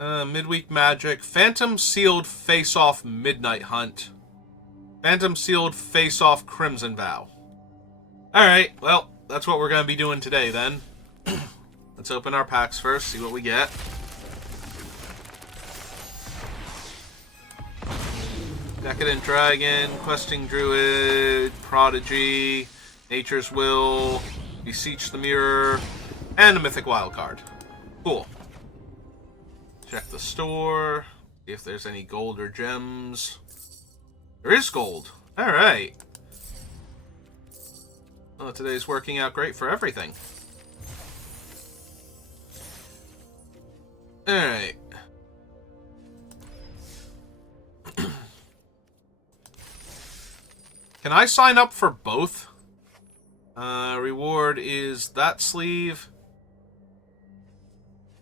Midweek Magic. Phantom Sealed Face-Off Midnight Hunt. Phantom Sealed Face-Off Crimson Vow. Alright, well, that's what we're going to be doing today then. Let's open our packs first, see what we get. Decadent Dragon, Questing Druid, Prodigy, Nature's Will, Beseech the Mirror, and a Mythic Wildcard. Cool. Check the store, see if there's any gold or gems. There is gold. Alright. Well, today's working out great for everything. Alright. Can I sign up for both? Reward is that sleeve.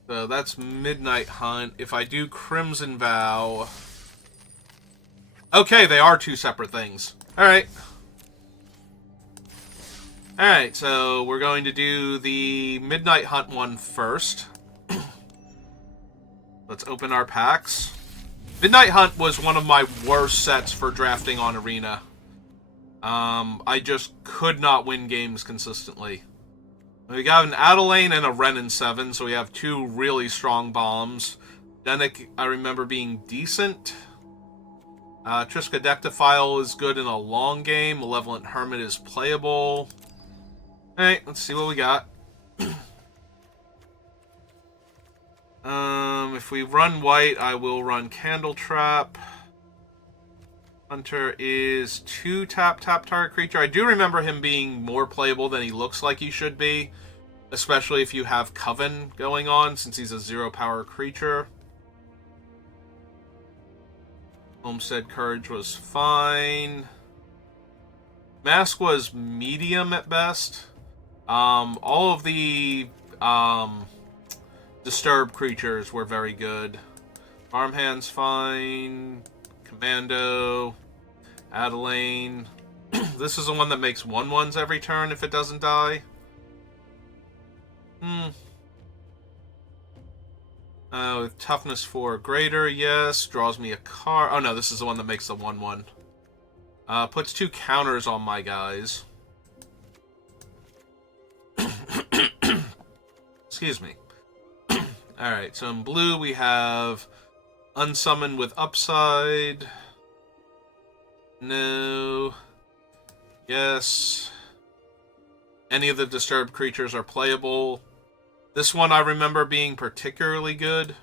So that's Midnight Hunt. If I do Crimson Vow... Okay, they are two separate things. Alright. Alright, so we're going to do the Midnight Hunt one first. Let's open our packs. Midnight Hunt was one of my worst sets for drafting on Arena. I just could not win games consistently. We got an Adelaine and a Renin 7, so we have two really strong bombs. Denic, I remember being decent. Triskaidectophile is good in a long game. Malevolent Hermit is playable. Alright, let's see what we got. If we run white, I will run Candle Trap. Hunter is 2 tap target creature. I do remember him being more playable than he looks like he should be, especially if you have Coven going on, since he's a 0 power creature. Homestead Courage was fine. Mask was medium at best. All of the Disturbed creatures were very good. Farmhand's fine. Commando. Adelaine. This is the one that makes 1/1s every turn if it doesn't die. With toughness 4 greater, yes. Draws me a card. Oh no, this is the one that makes the 1/1. Puts 2 counters on my guys. Excuse me. Alright, so in blue we have Unsummon with Upside. No. Yes. Any of the disturbed creatures are playable. This one I remember being particularly good.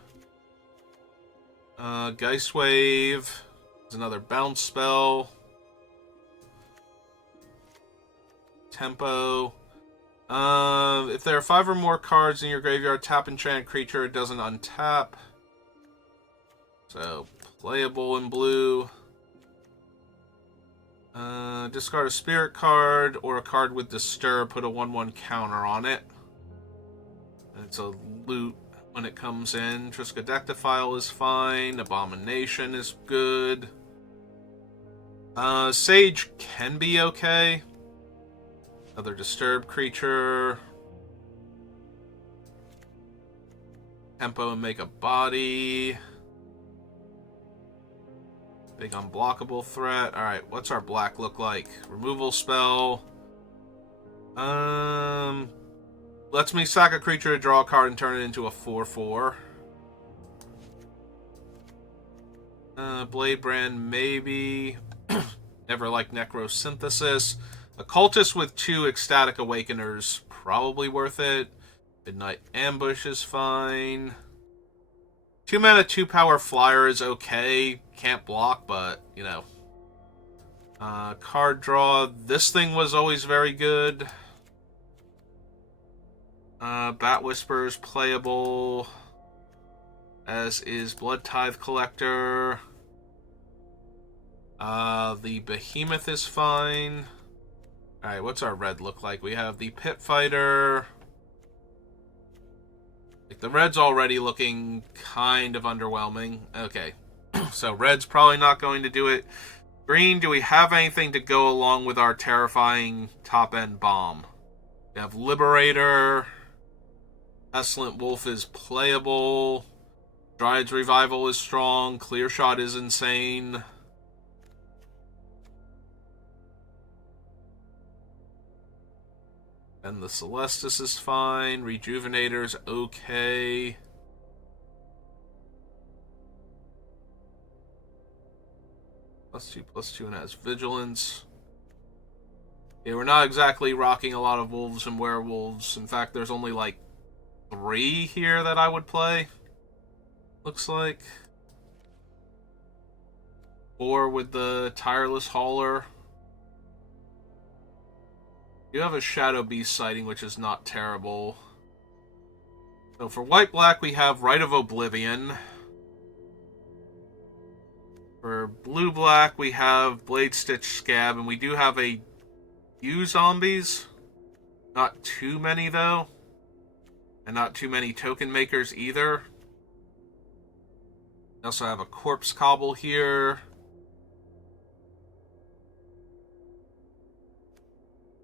Geist Wave is another bounce spell. Tempo. If there are 5 or more cards in your graveyard, tap enchant creature, it doesn't untap. So, playable in blue. Discard a spirit card or a card with Disturb, put a 1/1 counter on it. And it's a loot when it comes in. Triskaidectophile is fine. Abomination is good. Sage can be okay. Another disturbed creature. Tempo and make a body. Big unblockable threat. Alright, what's our black look like? Removal spell. Lets me sack a creature to draw a card and turn it into a 4/4. Blade Brand, maybe. Never liked Necrosynthesis. Occultist with 2 Ecstatic Awakeners, probably worth it. Midnight Ambush is fine. 2 mana, 2 power flyer is okay. Can't block, but, you know. Card draw. This thing was always very good. Bat Whisperer is playable. As is Blood Tithe Collector. The Behemoth is fine. Alright, what's our red look like? We have the Pit Fighter. Like, the red's already looking kind of underwhelming. Okay. So red's probably not going to do it. Green, do we have anything to go along with our terrifying top-end bomb? We have Liberator. Pestilent Wolf is playable. Dryad's Revival is strong. Clear Shot is insane. And the Celestis is fine. Rejuvenator's okay. +2/+2 and has Vigilance. Yeah, we're not exactly rocking a lot of wolves and werewolves. In fact, there's only like 3 here that I would play. Looks like. 4 with the Tireless Hauler. You have a Shadow Beast sighting, which is not terrible. So for white-black, we have Rite of Oblivion. For blue-black, we have Blade Stitch Scab, and we do have a few zombies. Not too many, though. And not too many token makers, either. We also have a Corpse Cobble here.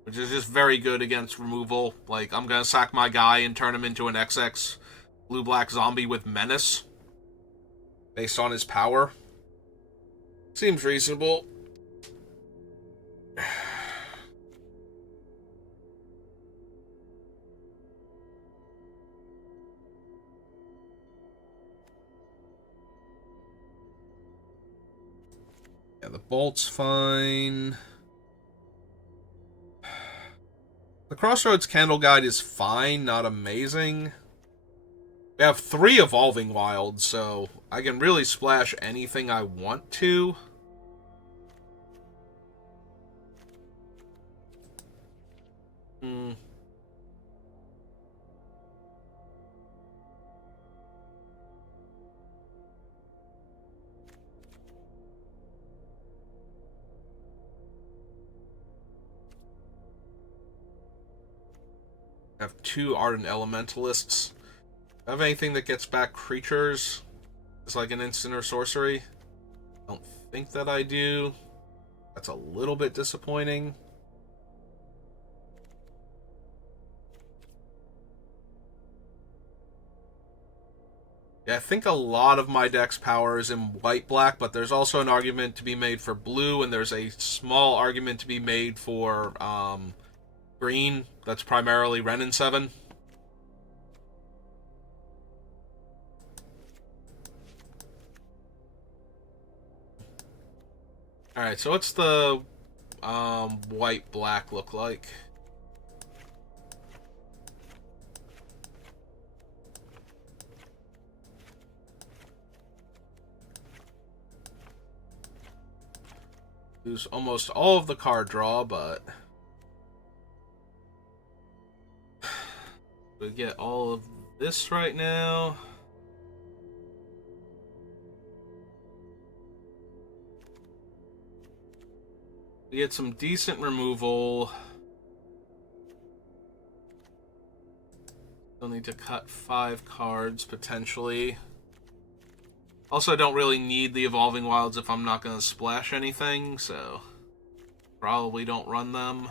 Which is just very good against removal. Like, I'm gonna sack my guy and turn him into an XX blue-black zombie with Menace. Based on his power. Seems reasonable. Yeah, the bolt's fine. The Crossroads Candle Guide is fine, not amazing. We have 3 Evolving Wilds, so I can really splash anything I want to. I have 2 Ardent Elementalists. Do I have anything that gets back creatures? It's like an instant or sorcery. I don't think that I do. That's a little bit disappointing. Yeah, I think a lot of my deck's power is in white-black, but there's also an argument to be made for blue, and there's a small argument to be made for green. That's primarily Wrenn and 7. Alright, so what's the white-black look like? Lose almost all of the card draw, but we get all of this right now. We get some decent removal. Still need to cut 5 cards, potentially. Also, don't really need the Evolving Wilds if I'm not going to splash anything, so probably don't run them.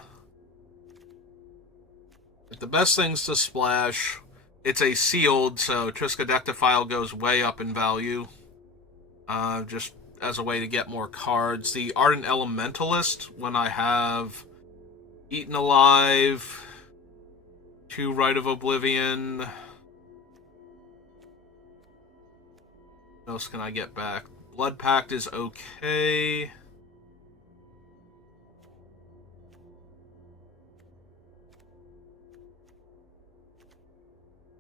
But the best things to splash, it's a sealed, so Triskaidectophile goes way up in value. Just as a way to get more cards. The Ardent Elementalist, when I have Eaten Alive, 2 Rite of Oblivion. What else can I get back? Blood Pact is okay.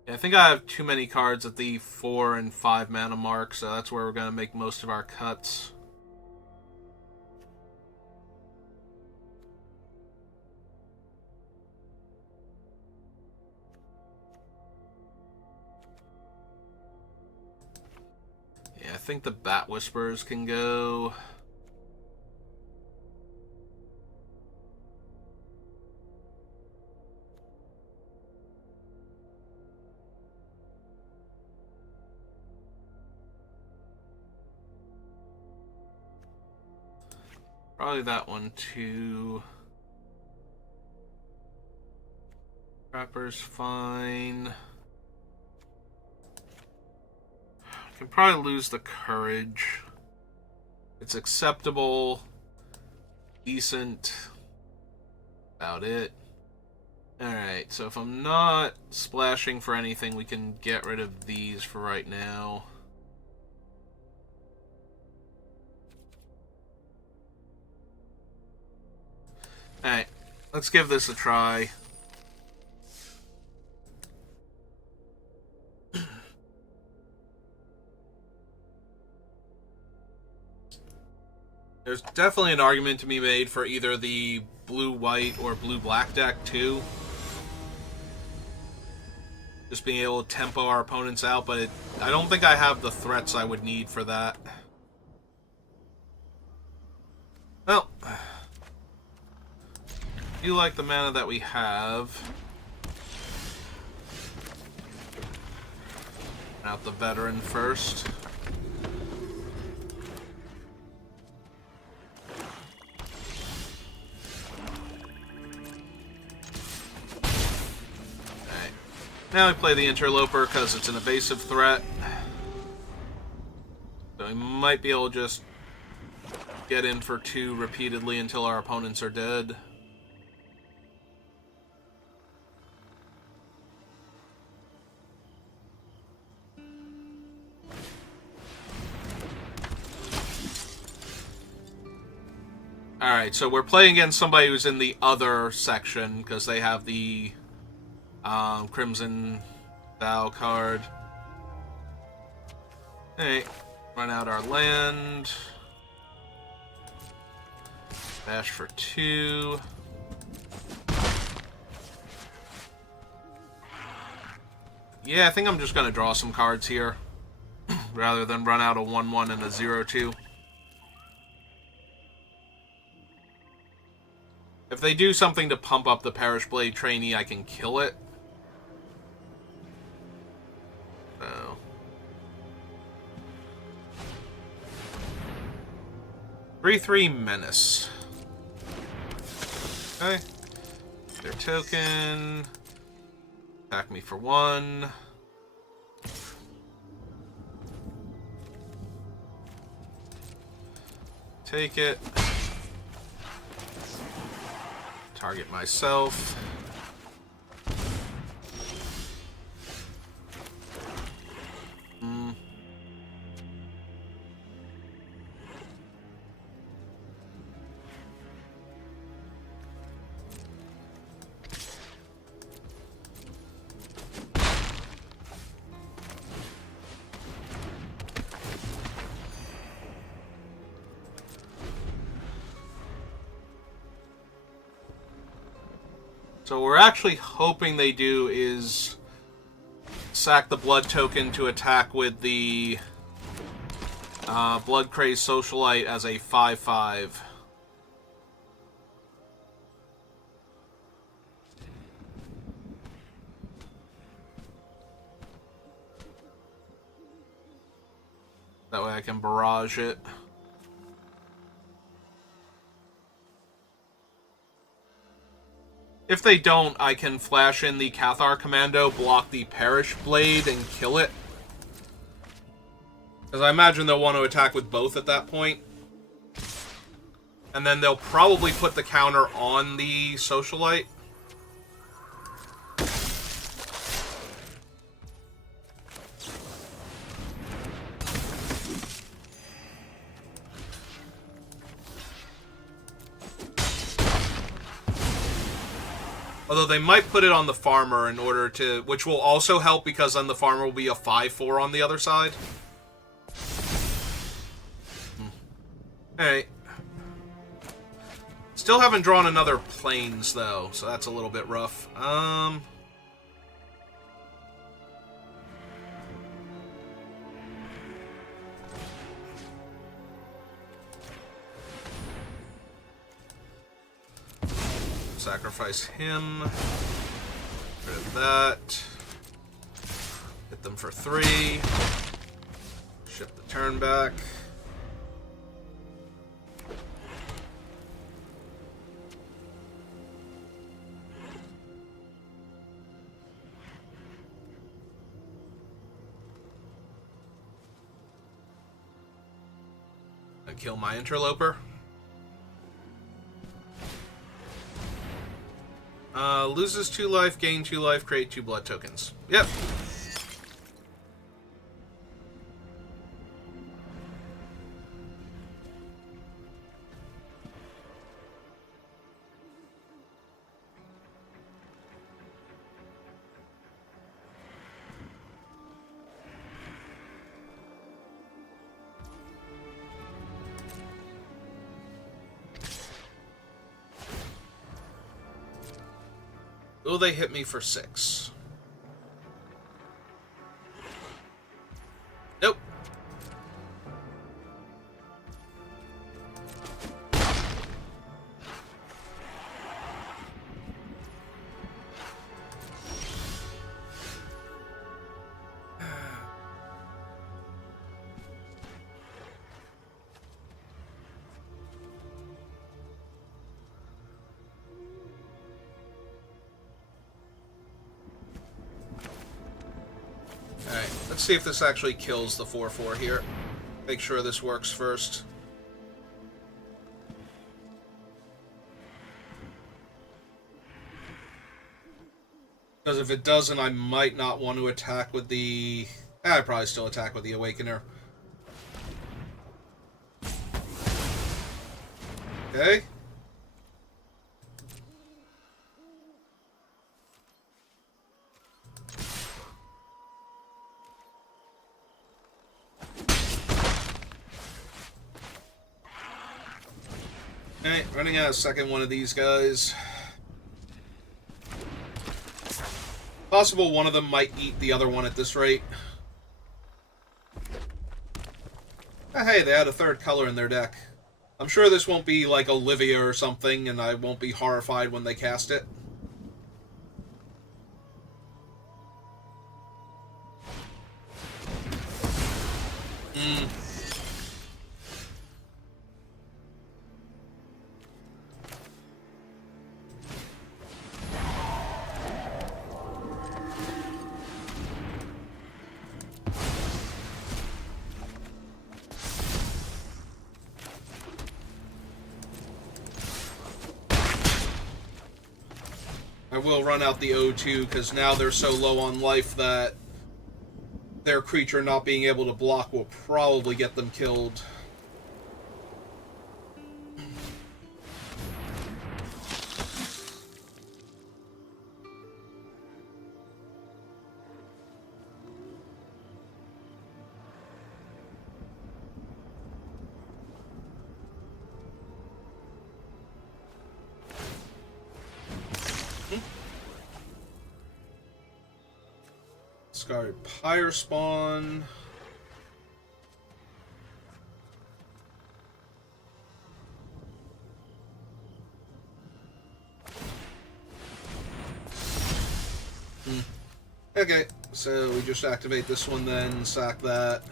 Yeah, I think I have too many cards at the 4 and 5 mana mark, so that's where we're going to make most of our cuts. Yeah, I think the Bat Whisperers can go. Probably that one too. Trapper's fine. Can probably lose the courage. It's acceptable. Decent. About it. Alright, so if I'm not splashing for anything, we can get rid of these for right now. Alright, let's give this a try. There's definitely an argument to be made for either the blue-white or blue-black deck, too. Just being able to tempo our opponents out, but I don't think I have the threats I would need for that. Well, you like the mana that we have. Out the veteran first. Now we play the Interloper because it's an evasive threat. So we might be able to just get in for 2 repeatedly until our opponents are dead. Alright, so we're playing against somebody who's in the other section because they have the Crimson Vow card. Hey, run out our land. Bash for 2. Yeah, I think I'm just going to draw some cards here. Rather than run out a 1-1 and a 0-2. If they do something to pump up the Perish Blade trainee, I can kill it. So. 3/3 Menace. Okay. Their token. Attack me for 1. Take it. Target myself. So what we're actually hoping they do is sack the blood token to attack with the Blood Crazed Socialite as a 5/5. That way I can barrage it. If they don't, I can flash in the Cathar Commando, block the Perish Blade, and kill it. Because I imagine they'll want to attack with both at that point. And then they'll probably put the counter on the Socialite. Although they might put it on the farmer in order to... Which will also help because then the farmer will be a 5/4 on the other side. Alright. Still haven't drawn another Plains, though, so that's a little bit rough. Sacrifice him. Rid of that. Hit them for 3. Ship the turn back. I kill my interloper. Loses 2 life, gain 2 life, create 2 blood tokens. Yep. Will they hit me for 6? Nope. Alright, let's see if this actually kills the 4/4 here. Make sure this works first. Because if it doesn't, I might not want to attack with the... I'd probably still attack with the Awakener. Okay. Alright, running out a second one of these guys. Possible one of them might eat the other one at this rate. Oh, hey, they had a third color in their deck. I'm sure this won't be like Olivia or something, and I won't be horrified when they cast it. I will run out the O2, because now they're so low on life that their creature not being able to block will probably get them killed. Discard Pyre Spawn. Okay, so we just activate this one then, sack that.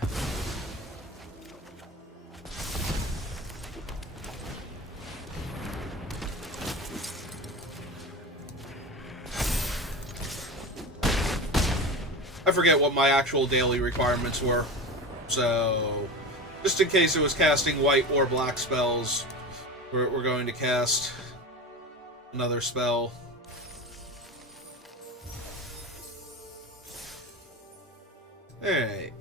I forget what my actual daily requirements were, so just in case it was casting white or black spells, we're going to cast another spell. Alright.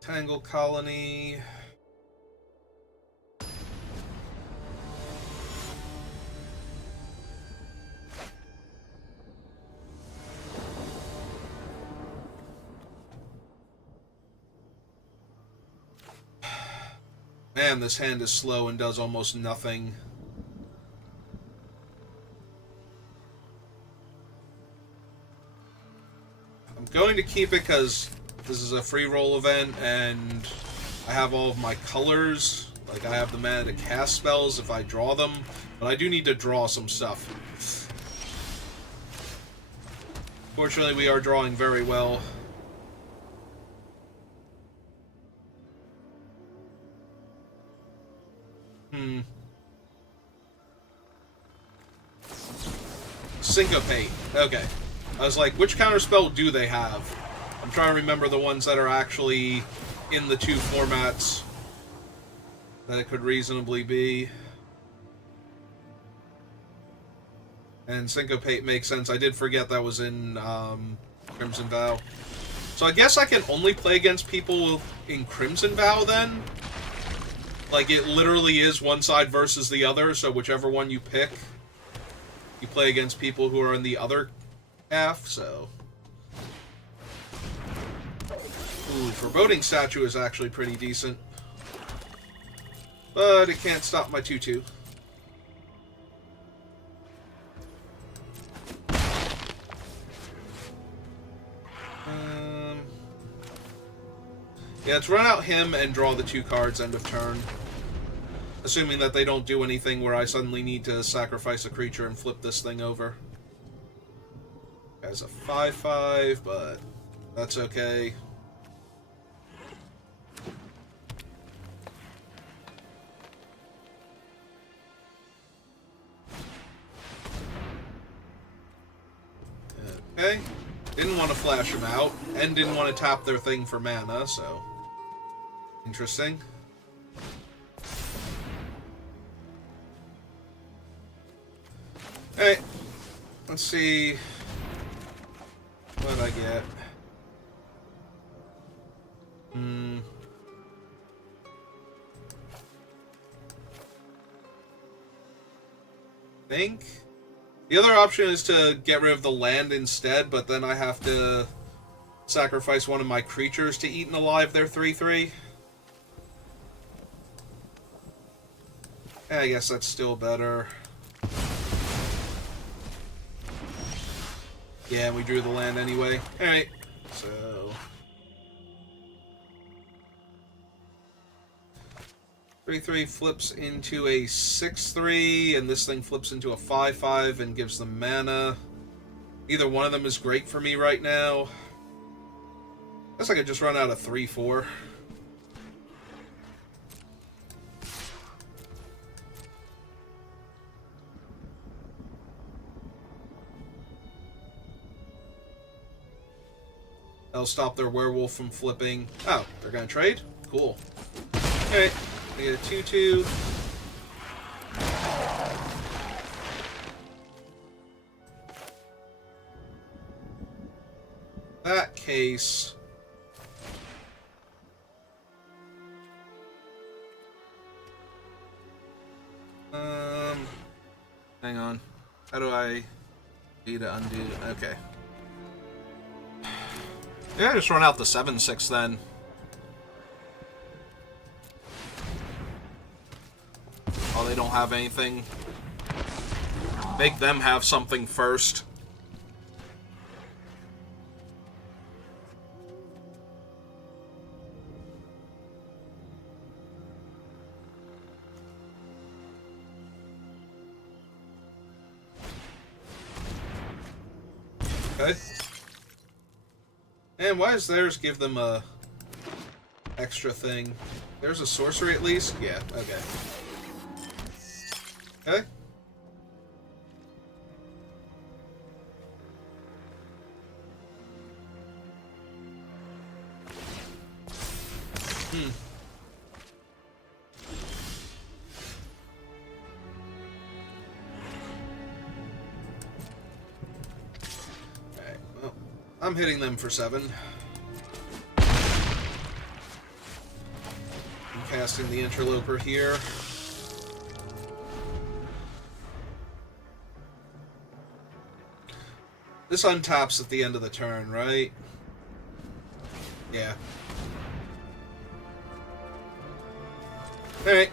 Tangle Colony. Man, this hand is slow and does almost nothing. I'm going to keep it because this is a free roll event and I have all of my colors. Like, I have the mana to cast spells if I draw them, but I do need to draw some stuff. Fortunately, we are drawing very well. Syncopate. Okay. I was like, which counterspell do they have? I'm trying to remember the ones that are actually in the two formats that it could reasonably be. And Syncopate makes sense. I did forget that was in Crimson Vow. So I guess I can only play against people in Crimson Vow then? Like, it literally is one side versus the other, so whichever one you pick, you play against people who are in the other half, so... Ooh, Foreboding Statue is actually pretty decent. But it can't stop my 2-2. Yeah, let's run out him and draw the 2 cards end of turn. Assuming that they don't do anything where I suddenly need to sacrifice a creature and flip this thing over. As a 5/5, but that's okay. Okay. Didn't want to flash them out, and didn't want to tap their thing for mana, so... Interesting. Alright. Let's see... what I get. Think? The other option is to get rid of the land instead, but then I have to sacrifice one of my creatures to eat and alive their 3/3. I guess that's still better. Yeah, we drew the land anyway. Alright, so... 3/3 flips into a 6/3, and this thing flips into a 5/5 and gives them mana. Either one of them is great for me right now. Guess I could just run out a 3/4. That'll stop their werewolf from flipping. Oh, they're gonna trade? Cool. Alright, we get a 2/2. That case... hang on. How do I need to undo? Okay. Yeah, just run out the 7/6 then. Oh, they don't have anything. Make them have something first. Okay. And why does theirs give them a extra thing? There's a sorcery at least? Yeah, okay. Okay. Alright, well, I'm hitting them for 7. I'm casting the Interloper here. This untaps at the end of the turn, right? Yeah. Alright.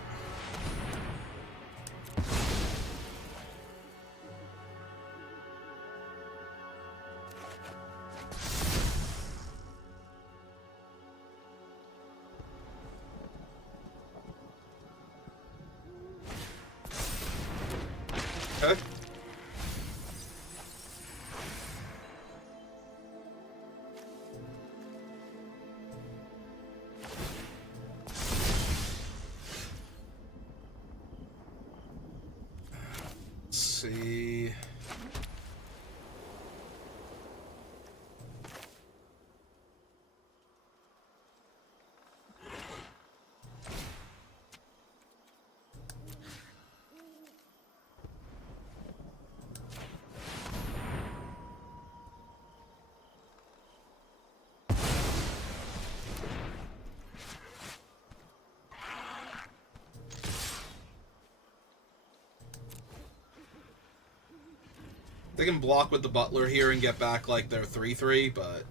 Okay. See. They can block with the Butler here and get back like their 3/3, but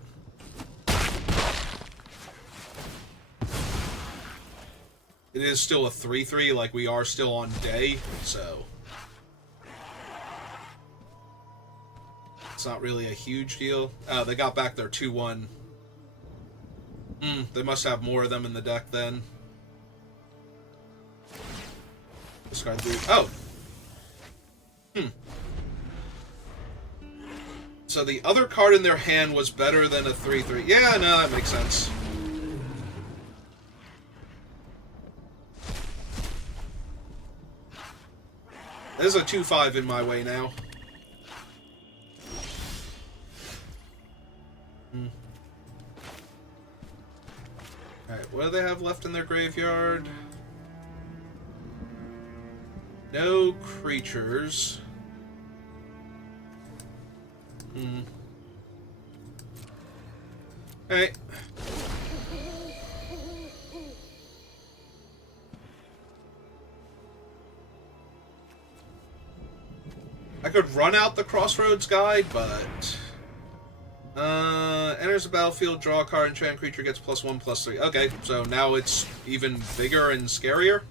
it is still a 3/3, like we are still on day, so it's not really a huge deal. They got back their 2/1. They must have more of them in the deck then. Discard 3. Oh! So the other card in their hand was better than a 3/3. Yeah, no, that makes sense. There's a 2/5 in my way now. Alright, what do they have left in their graveyard? No creatures. Alright. I could run out the Crossroads Guide, but enters the battlefield, draw a card, enchant creature gets +1/+3. Okay, so now it's even bigger and scarier.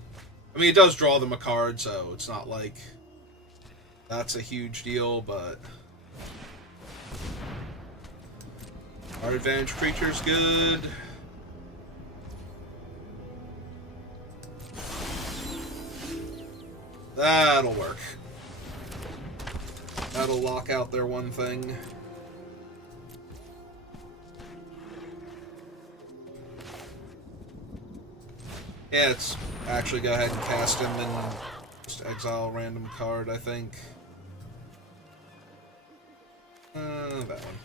I mean, it does draw them a card, so it's not like that's a huge deal, but our advantage creature's good. That'll work. That'll lock out their one thing. Yeah, it's actually go ahead and cast him and just exile a random card, I think. That one.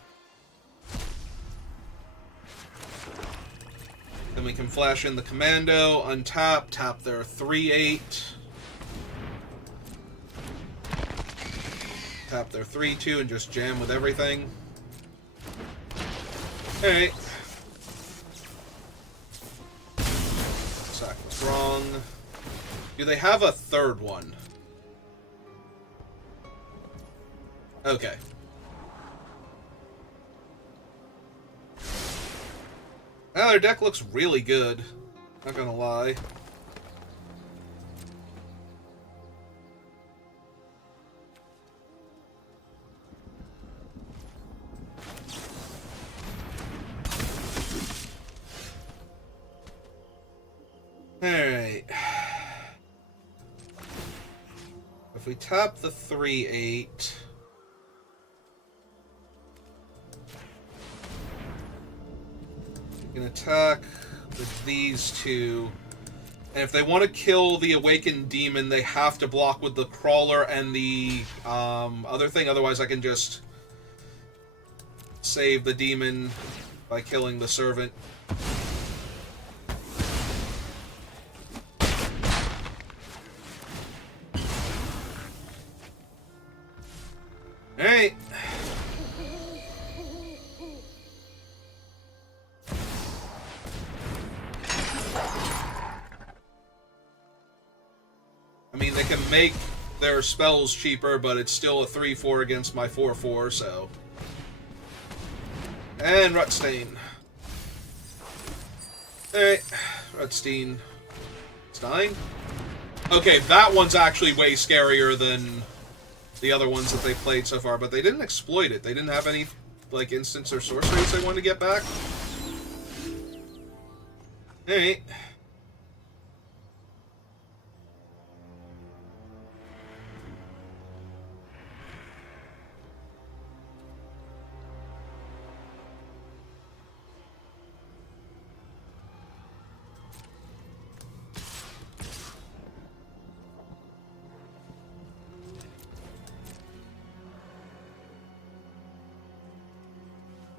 Then we can flash in the Commando, untap, tap their 3/8. Tap their 3/2 and just jam with everything. Alright. Sack was wrong. Do they have a third one? Okay. Well, their deck looks really good. Not gonna lie. Alright. If we tap the 3/8... we can attack with these two. And if they want to kill the Awakened Demon, they have to block with the Crawler and the other thing. Otherwise, I can just save the Demon by killing the Servant. Alright. I mean, they can make their spells cheaper, but it's still a 3/4 against my 4/4, so... And Rutstain. Alright. Rutstein. It's dying? Okay, that one's actually way scarier than the other ones that they played so far, but they didn't exploit it. They didn't have any, like, instants or sorceries they wanted to get back. Alright.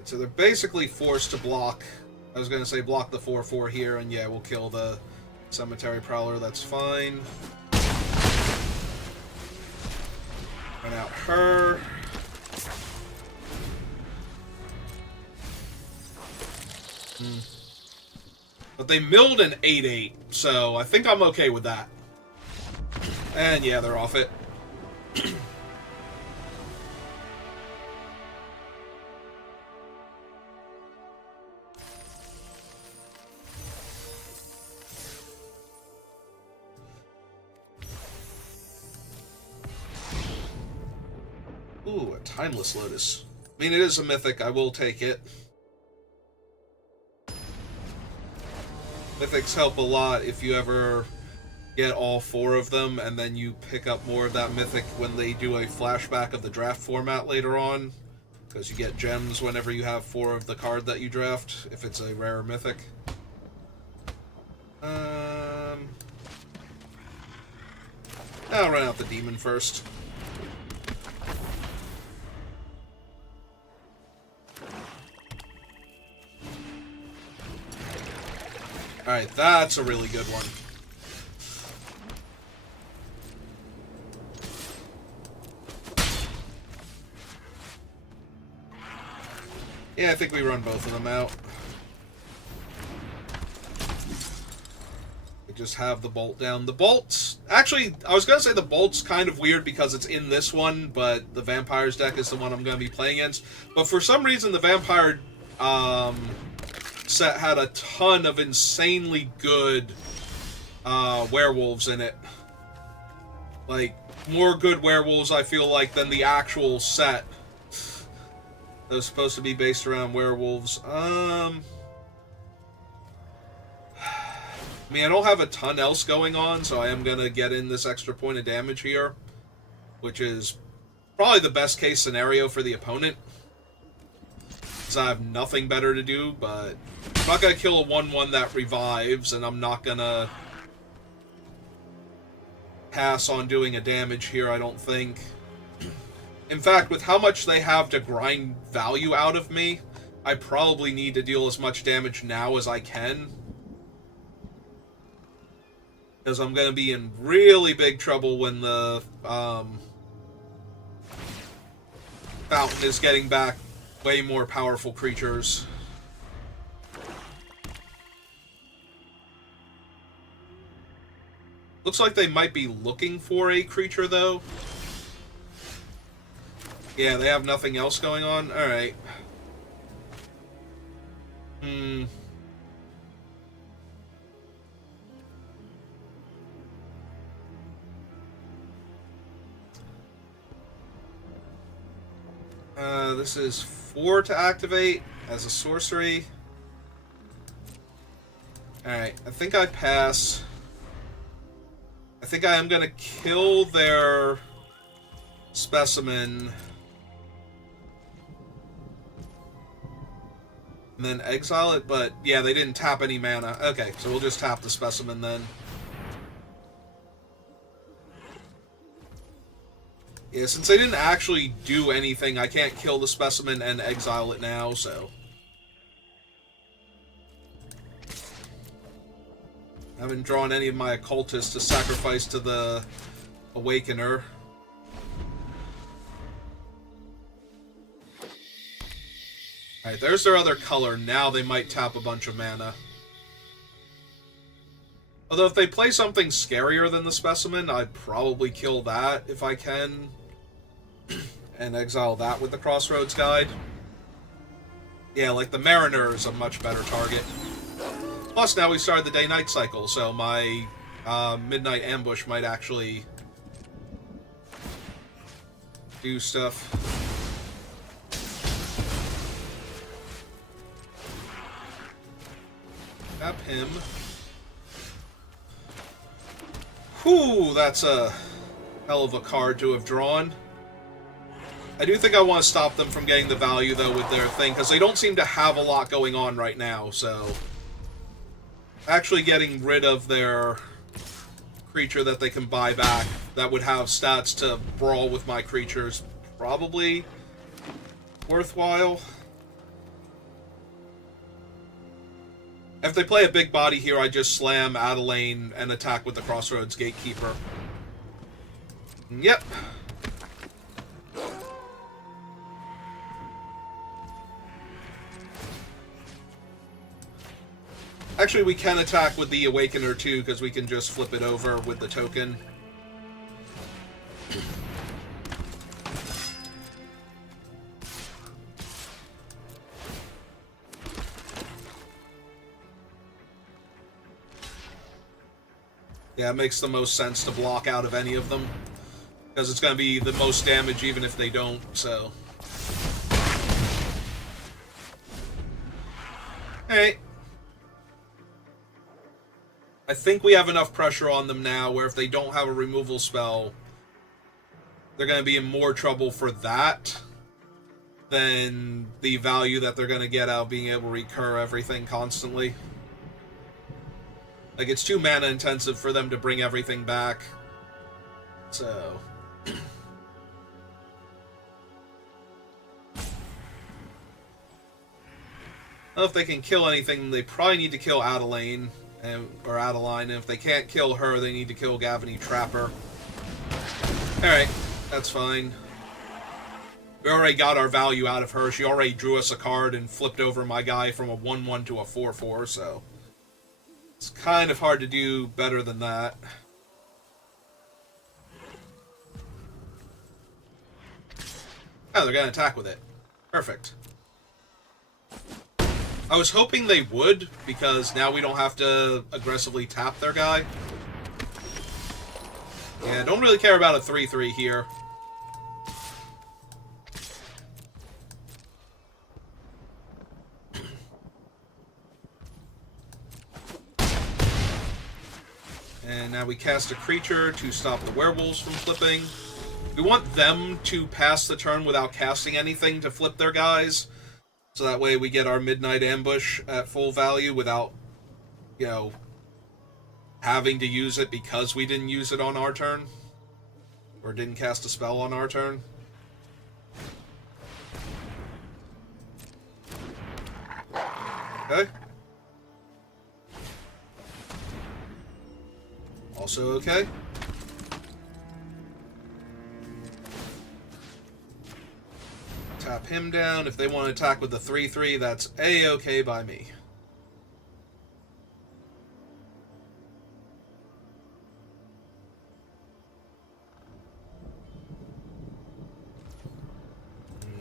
So they're basically forced to block. I was going to say block the 4/4 here, and yeah, we'll kill the Cemetery Prowler. That's fine. Run out her. But they milled an 8/8, so I think I'm okay with that. And yeah, they're off it. Ooh, a Timeless Lotus. I mean, it is a mythic. I will take it. Mythics help a lot if you ever get all 4 of them, and then you pick up more of that mythic when they do a flashback of the draft format later on, because you get gems whenever you have 4 of the card that you draft, if it's a rare mythic. I'll run out the demon first. Alright, that's a really good one. Yeah, I think we run both of them out. We just have the bolt down. The bolts... Actually, I was going to say the bolt's kind of weird because it's in this one, but the Vampires deck is the one I'm going to be playing against. But for some reason, the Vampire set had a ton of insanely good werewolves in it. Like, more good werewolves, I feel like, than the actual set. That was supposed to be based around werewolves. I mean, I don't have a ton else going on, so I am going to get in this extra point of damage here, which is probably the best case scenario for the opponent, because I have nothing better to do, but I'm not going to kill a 1/1 that revives, and I'm not going to pass on doing a damage here, I don't think. In fact, with how much they have to grind value out of me, I probably need to deal as much damage now as I can. Because I'm going to be in really big trouble when the Fountain is getting back way more powerful creatures. Looks like they might be looking for a creature, though. Yeah, they have nothing else going on? Alright. This is 4 to activate as a sorcery. Alright, I think I pass. I think I am going to kill their specimen. And then exile it, but yeah, they didn't tap any mana. Okay, so we'll just tap the specimen then. Yeah, since they didn't actually do anything, I can't kill the specimen and exile it now, so... I haven't drawn any of my occultists to sacrifice to the Awakener. Alright, there's their other color. Now they might tap a bunch of mana. Although if they play something scarier than the specimen, I'd probably kill that if I can. And exile that with the Crossroads Guide. Yeah, like the Mariner is a much better target. Plus now we started the day-night cycle, so my Midnight Ambush might actually do stuff. Tap him. Whew, that's a hell of a card to have drawn. I do think I want to stop them from getting the value, though, with their thing, because they don't seem to have a lot going on right now, so... Actually getting rid of their creature that they can buy back that would have stats to brawl with my creatures, probably worthwhile. If they play a big body here, I just slam Adelaine and attack with the Crossroads Gatekeeper. Yep. Actually, we can attack with the Awakener, too, because we can just flip it over with the token. Yeah, it makes the most sense to block out of any of them. Because it's going to be the most damage even if they don't, so... Alright. I think we have enough pressure on them now where if they don't have a removal spell, they're going to be in more trouble for that than the value that they're going to get out of being able to recur everything constantly. Like, it's too mana intensive for them to bring everything back. So... Well, if they can kill anything, they probably need to kill Adelaine, or Adeline, and if they can't kill her, they need to kill Gavony Trapper. Alright, that's fine. We already got our value out of her. She already drew us a card and flipped over my guy from a 1-1 to a 4-4, so... It's kind of hard to do better than that. Oh, they're gonna attack with it. Perfect. I was hoping they would, because now we don't have to aggressively tap their guy. Yeah, don't really care about a 3-3 here. And now we cast a creature to stop the werewolves from flipping. We want them to pass the turn without casting anything to flip their guys. So that way we get our Midnight Ambush at full value without, you know, having to use it because we didn't use it on our turn. Or didn't cast a spell on our turn. Okay. Also okay. Tap him down. If they want to attack with the 3-3, that's A-okay by me.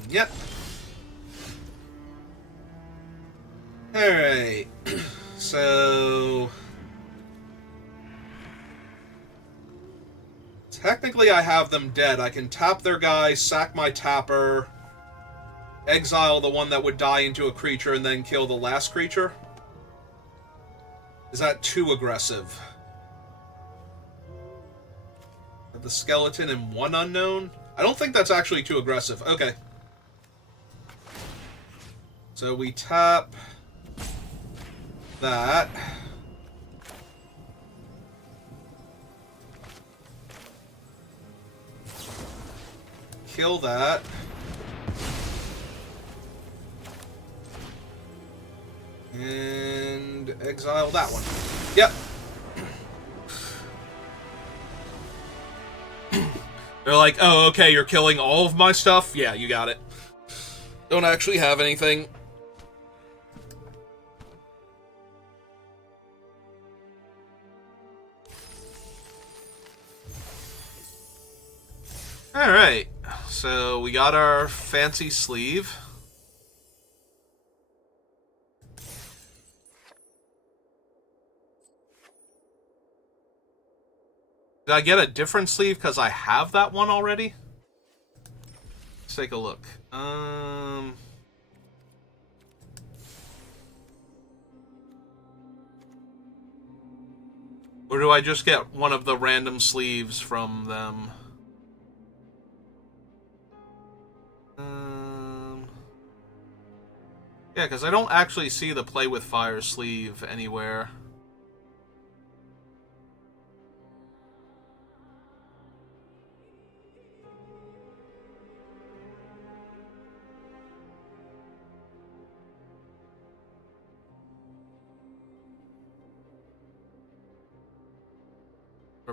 Yep. Alright. So... Technically I have them dead. I can tap their guy, sack my tapper... exile the one that would die into a creature and then kill the last creature? Is that too aggressive? The skeleton and one unknown? I don't think that's actually too aggressive. Okay. So we tap that. Kill that. And exile that one. Yep. They're like, oh, okay, you're killing all of my stuff? Yeah, you got it. Don't actually have anything. Alright. So we got our fancy sleeve. Did I get a different sleeve because I have that one already? Let's take a look. Or do I just get one of the random sleeves from them? Yeah, because I don't actually see the Play with Fire sleeve anywhere.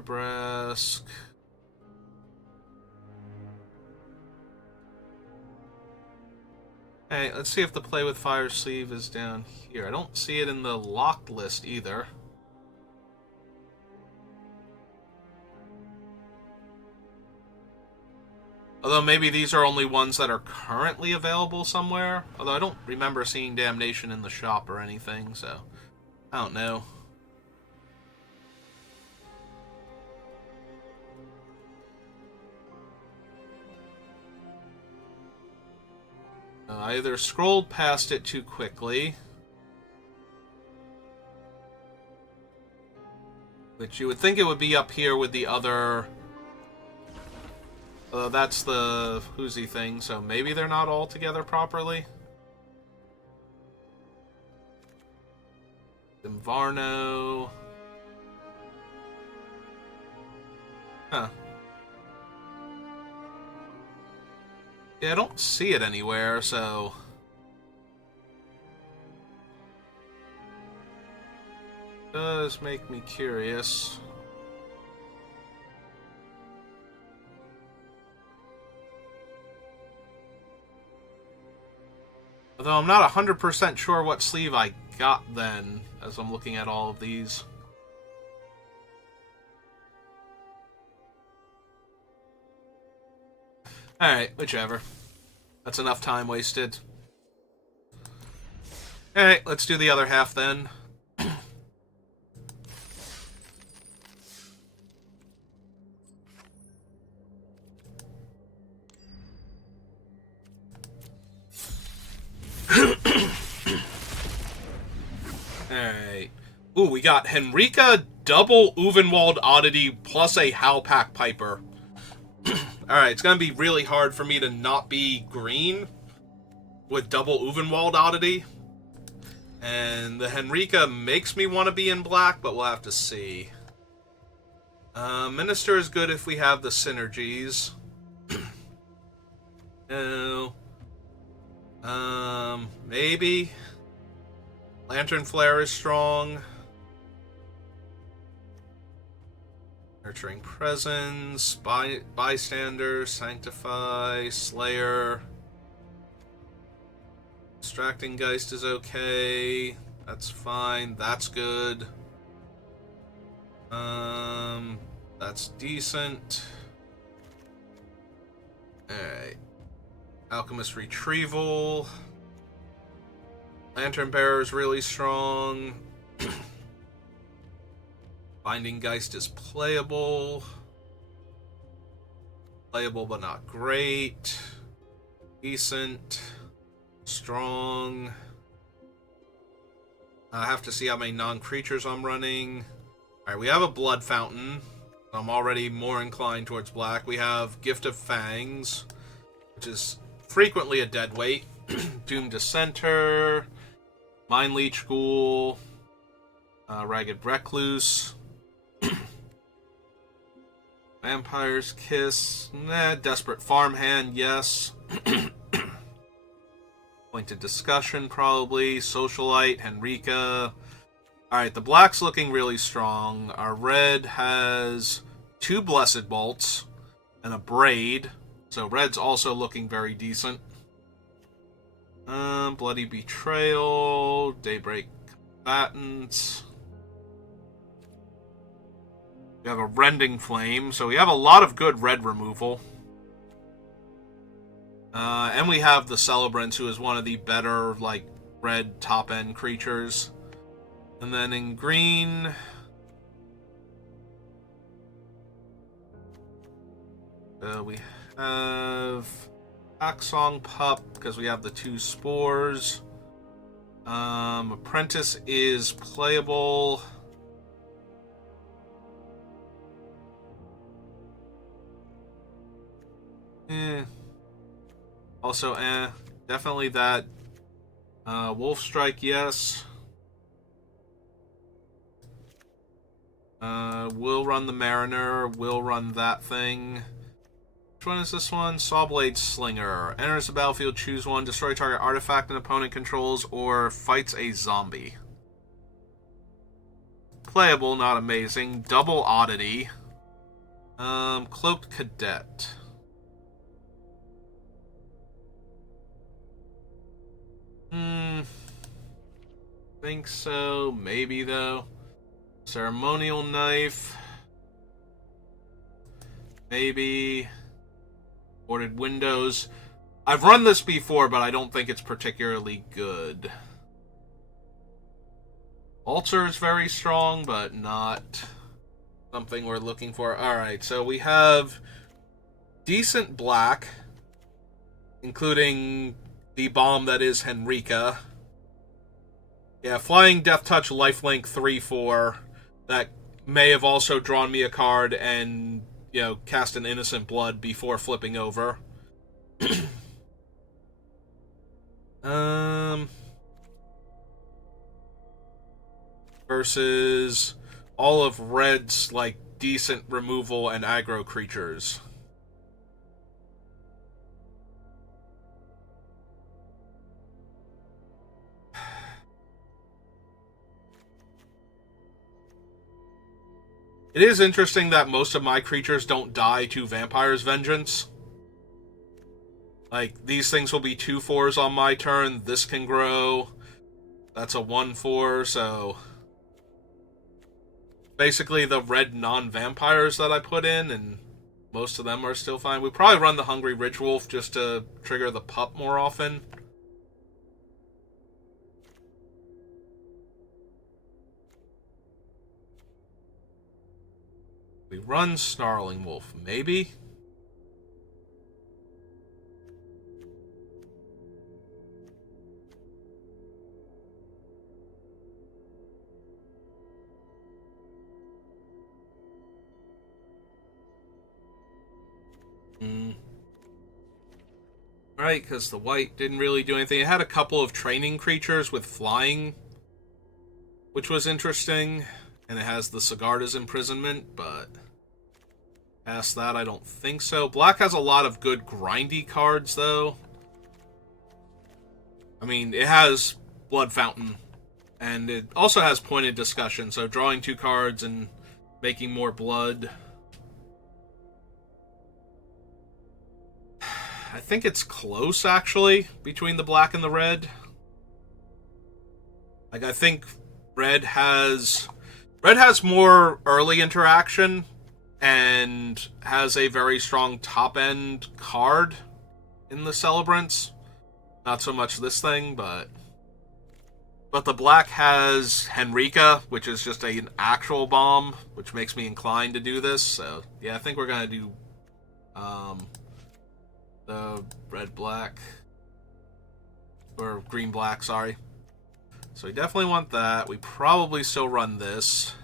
Brask. Hey, let's see if the Play with Fire sleeve is down here. I don't see it in the locked list either. Although maybe these are only ones that are currently available somewhere. Although I don't remember seeing Damnation in the shop or anything, so I don't know. I either scrolled past it too quickly, which you would think it would be up here with the other... that's the Whoozy thing, so maybe they're not all together properly. Varno. Huh. Yeah, I don't see it anywhere, so... Does make me curious. Although I'm not 100% sure what sleeve I got then, as I'm looking at all of these. Alright, whichever. That's enough time wasted. Alright, let's do the other half then. Alright. Ooh, we got Henrika, double Uvenwald Oddity, plus a Howlpack Piper. Alright, it's gonna be really hard for me to not be green with double Uvenwald Oddity. And the Henrika makes me want to be in black, but we'll have to see. Minister is good if we have the synergies. No. Maybe. Lantern Flare is strong. Nurturing Presence, Bystander, Sanctify, Slayer. Distracting Geist is okay. That's fine. That's good. That's decent. Alright. Alchemist Retrieval. Lantern Bearer is really strong. Binding Geist is playable. Playable but not great. Decent. Strong. I have to see how many non-creatures I'm running. Alright, we have a Blood Fountain. I'm already more inclined towards black. We have Gift of Fangs, which is frequently a dead weight. Doom Dissenter. Mind Leech Ghoul. Ragged Recluse. Vampire's Kiss. Nah, Desperate Farmhand, yes. Pointed Discussion, probably. Socialite, Henrika. Alright, the black's looking really strong. Our red has 2 Blessed Bolts and a Braid. So red's also looking very decent. Bloody Betrayal. Daybreak Combatants. We have a Rending Flame, so we have a lot of good red removal. And we have the Celebrants, who is one of the better, like, red top-end creatures. And then in green... we have Axong Pup, because we have the 2 Spores. Apprentice is playable... Also, definitely that. Wolf Strike, yes. We'll run the Mariner. We'll run that thing. Which one is this one? Sawblade Slinger. Enters the battlefield, choose one. Destroy target artifact an opponent controls, or fights a zombie. Playable, not amazing. Double Oddity. Cloaked Cadet. Think so. Maybe, though. Ceremonial Knife. Maybe. Boarded Windows. I've run this before, but I don't think it's particularly good. Altar is very strong, but not something we're looking for. Alright, so we have decent black, including the bomb that is Henrika. Yeah, Flying Death Touch Lifelink 3/4. That may have also drawn me a card and, cast an Innocent Blood before flipping over. Versus all of Red's, decent removal and aggro creatures. It is interesting that most of my creatures don't die to Vampire's Vengeance. These things will be 2/4s on my turn. This can grow. That's a 1/4, so... Basically the red non-vampires that I put in, and most of them are still fine. We probably run the Hungry Ridgewolf just to trigger the pup more often. We run Snarling Wolf, maybe? Right, because the white didn't really do anything. It had a couple of training creatures with flying, which was interesting. And it has the Sigarda's Imprisonment, but past that, I don't think so. Black has a lot of good grindy cards, though. I mean, it has Blood Fountain, and it also has Pointed Discussion, so drawing 2 cards and making more blood. I think it's close, actually, between the black and the red. I think red has more early interaction and has a very strong top-end card in the Celebrants. Not so much this thing, but the black has Henrika, which is just an actual bomb, which makes me inclined to do this. So, yeah, I think we're going to do the red-black, or green-black, sorry. So we definitely want that. We probably still run this.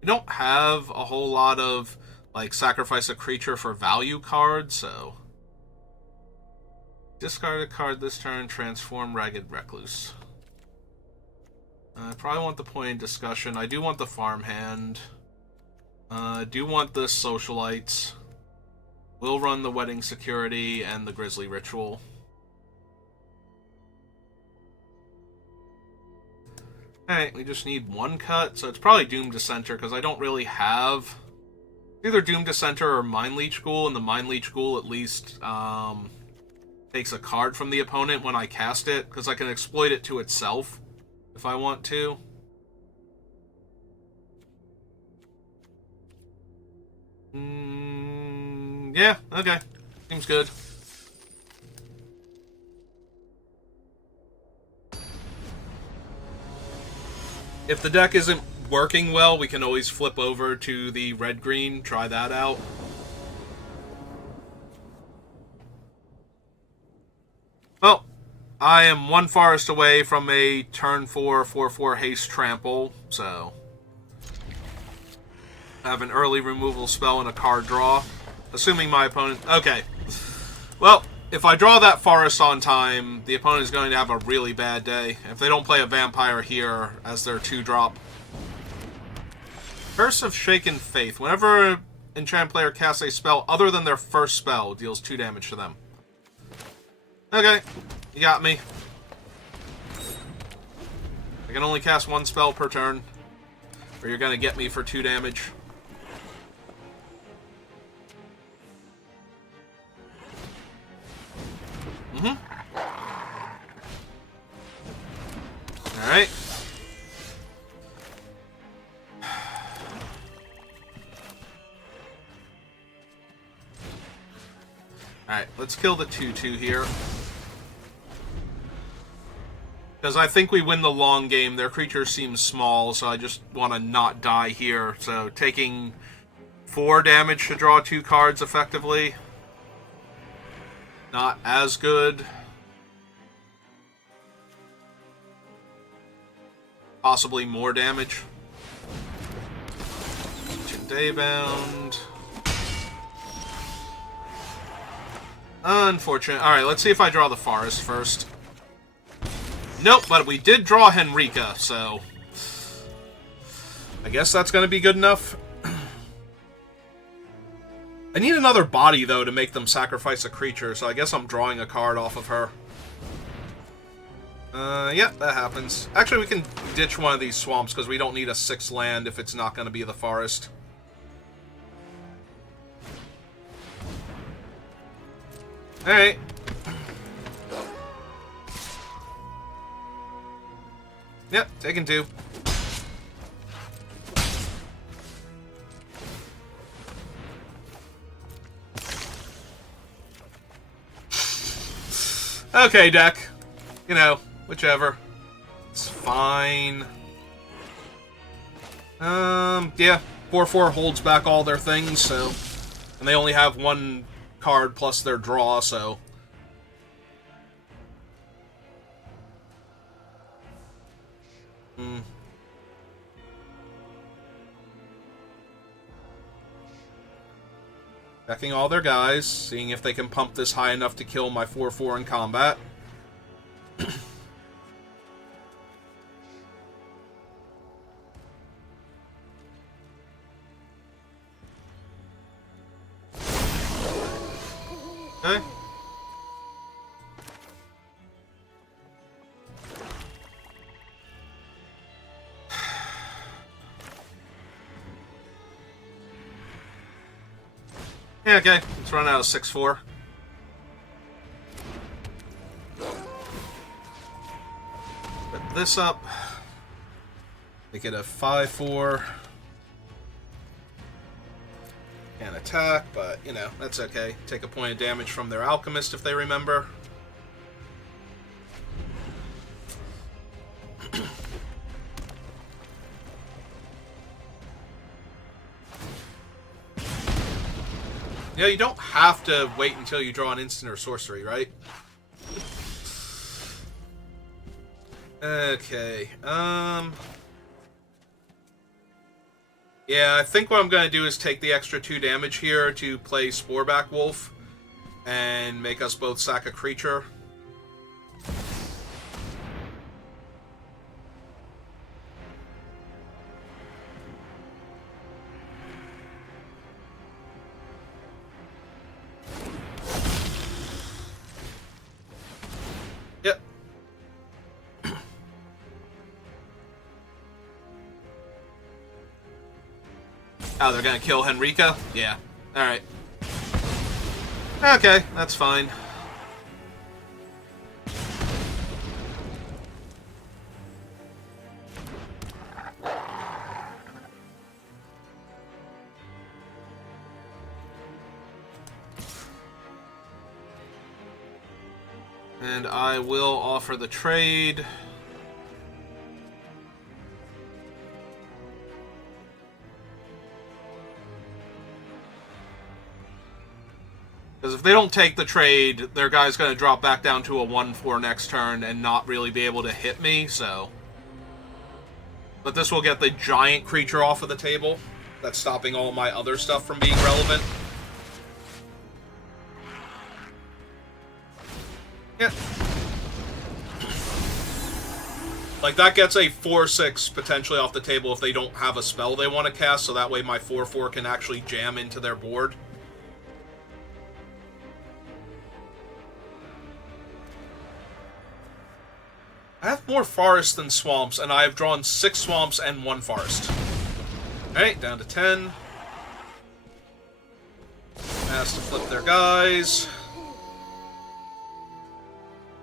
We don't have a whole lot of, sacrifice a creature for value cards, so... Discard a card this turn, transform Ragged Recluse. I probably want the Pointed Discussion. I do want the Farmhand. I do want the Socialites. We'll run the Wedding Security and the Grisly Ritual. Alright, we just need 1 cut, so it's probably Doom Dissenter, because I don't really have either Doom Dissenter or Mind Leech Ghoul, and the Mind Leech Ghoul at least takes a card from the opponent when I cast it, because I can exploit it to itself if I want to. Yeah, okay. Seems good. If the deck isn't working well, we can always flip over to the red-green, try that out. Well, I am 1 forest away from a turn 4, 4/4 haste trample, so I have an early removal spell and a card draw. Assuming my opponent... Okay. Well, if I draw that forest on time, the opponent is going to have a really bad day. If they don't play a vampire here as their 2-drop. Curse of Shaken Faith. Whenever an enchant player casts a spell other than their first spell, deals 2 damage to them. Okay, you got me. I can only cast 1 spell per turn, or you're going to get me for 2 damage. Alright. Alright, let's kill the 2/2 here. Because I think we win the long game. Their creature seems small, so I just want to not die here. So taking 4 damage to draw 2 cards effectively. Not as good. Possibly more damage. Daybound. Unfortunate. Alright, let's see if I draw the forest first. Nope, but we did draw Henrika, so I guess that's going to be good enough. I need another body, though, to make them sacrifice a creature, so I guess I'm drawing a card off of her. Yeah, that happens. Actually, we can ditch one of these swamps, because we don't need a 6 land if it's not going to be the forest. Alright. Yep, taking 2. Okay, deck. You know, whichever. It's fine. Yeah. 4/4 holds back all their things, so... And they only have 1 card plus their draw, so... Checking all their guys, seeing if they can pump this high enough to kill my 4/4 in combat. Okay. Yeah, okay. Let's run out of 6/4. Put this up. Make it a 5/4. Can't attack, but, you know, that's okay. Take a point of damage from their Alchemist if they remember. Yeah, you don't have to wait until you draw an instant or sorcery, right? Okay, yeah, I think what I'm going to do is take the extra 2 damage here to play Sporeback Wolf and make us both sack a creature. Yep. Oh, they're gonna kill Henrika? Yeah. Alright. Okay, that's fine. And I will offer the trade. Because if they don't take the trade, their guy's going to drop back down to a 1/4 next turn and not really be able to hit me, so... But this will get the giant creature off of the table. That's stopping all my other stuff from being relevant. Yeah. Like, that gets a 4/6 potentially off the table if they don't have a spell they want to cast, so that way my 4/4 can actually jam into their board. I have more forests than swamps, and I have drawn 6 swamps and 1 forest. Alright, down to 10. Has to flip their guys.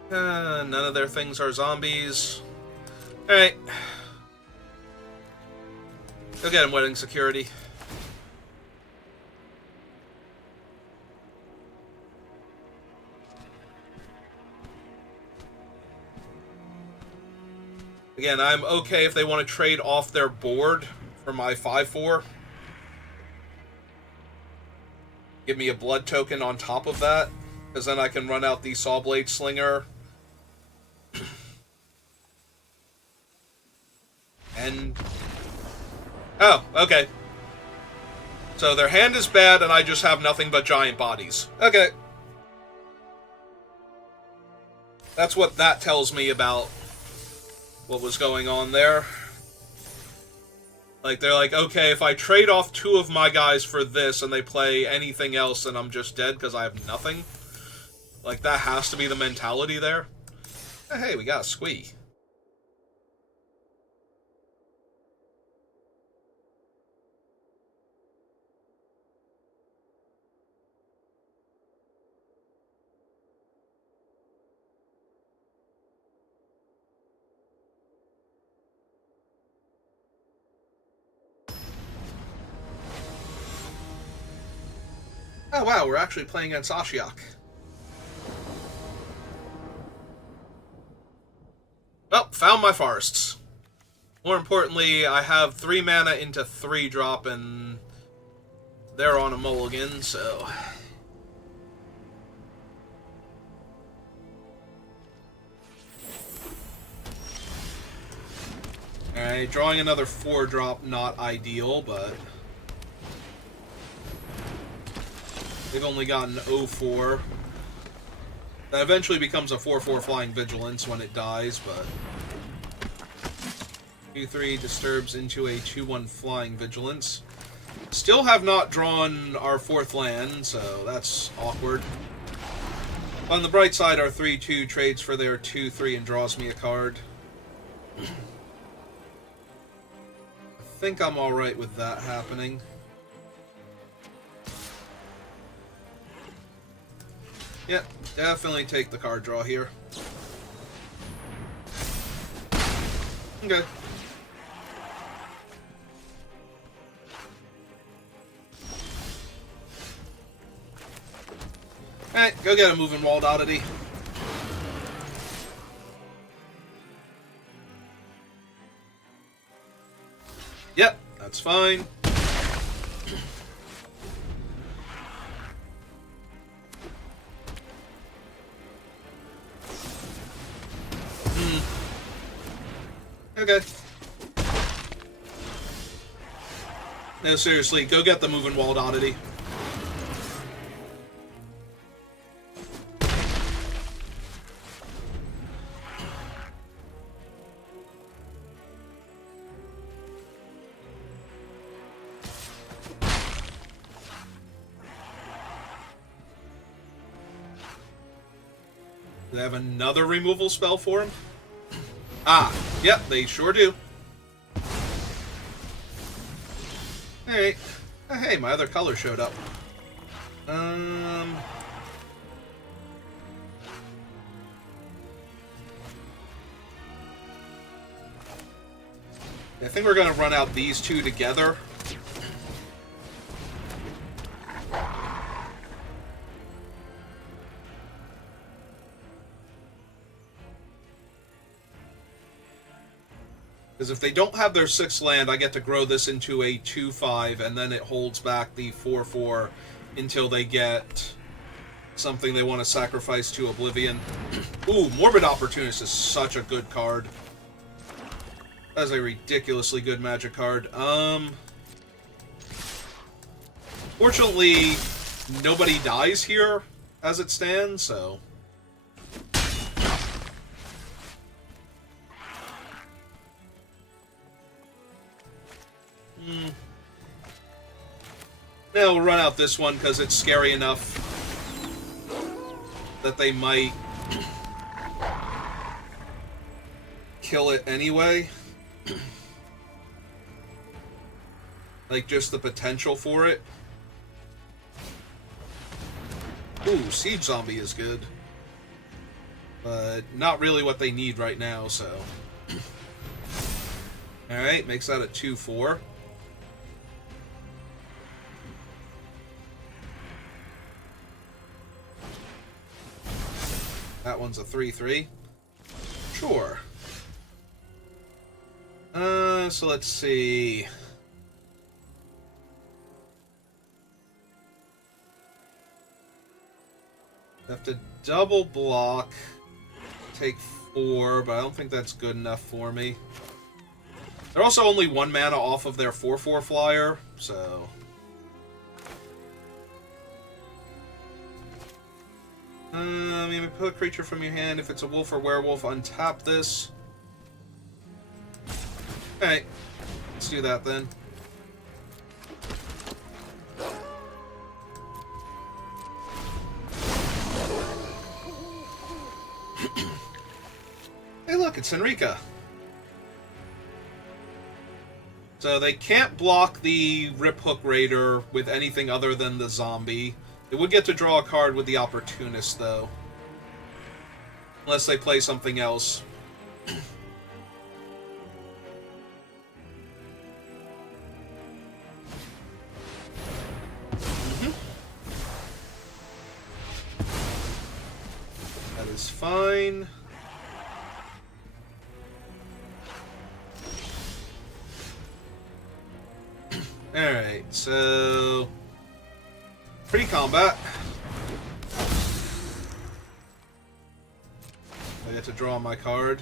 None of their things are zombies. Alright. Go get him, Wedding Security. Again, I'm okay if they want to trade off their board for my 5/4. Give me a blood token on top of that. Because then I can run out the Sawblade Slinger. And... oh, okay. So their hand is bad, and I just have nothing but giant bodies. Okay. That's what that tells me about what was going on there. Like, they're like, okay, if I trade off 2 of my guys for this and they play anything else, then I'm just dead because I have nothing. Like, that has to be the mentality there. Hey, we got a Squee. Oh wow, we're actually playing against Ashiok. Well, found my forests. More importantly, I have 3 mana into 3 drop, and they're on a mulligan, so... Alright, drawing another 4 drop, not ideal, but... they've only gotten 0-4. That eventually becomes a 4-4 Flying Vigilance when it dies, but... 2-3 disturbs into a 2-1 Flying Vigilance. Still have not drawn our 4th land, so that's awkward. On the bright side, our 3-2 trades for their 2-3 and draws me a card. I think I'm alright with that happening. Yep, definitely take the card draw here. Okay. Alright, go get a Moving Walled Oddity. Yep, that's fine. Okay. No, seriously, go get the Moving Walled Oddity. Do they have another removal spell for him? Ah, yep, they sure do. Alright. Oh, hey, my other color showed up. I think we're going to run out these 2 together. Because if they don't have their 6th land, I get to grow this into a 2-5, and then it holds back the 4-4 until they get something they want to sacrifice to Oblivion. Ooh, Morbid Opportunist is such a good card. That's a ridiculously good Magic card. Fortunately, nobody dies here as it stands, so... Now we'll run out this one because it's scary enough that they might kill it anyway. Like, just the potential for it. Ooh, Siege Zombie is good. But not really what they need right now, so... Alright, makes that a 2-4. That one's a 3-3. Sure. So let's see. Have to double block, take 4, but I don't think that's good enough for me. They're also only 1 mana off of their 4/4 flyer, so... you may put a creature from your hand. If it's a wolf or werewolf, untap this. Alright, let's do that then. Hey look, it's Enrika. So they can't block the Riphook Raider with anything other than the zombie. They would get to draw a card with the Opportunist, though. Unless they play something else. That is fine. Alright, so... Pre-combat. I get to draw my card.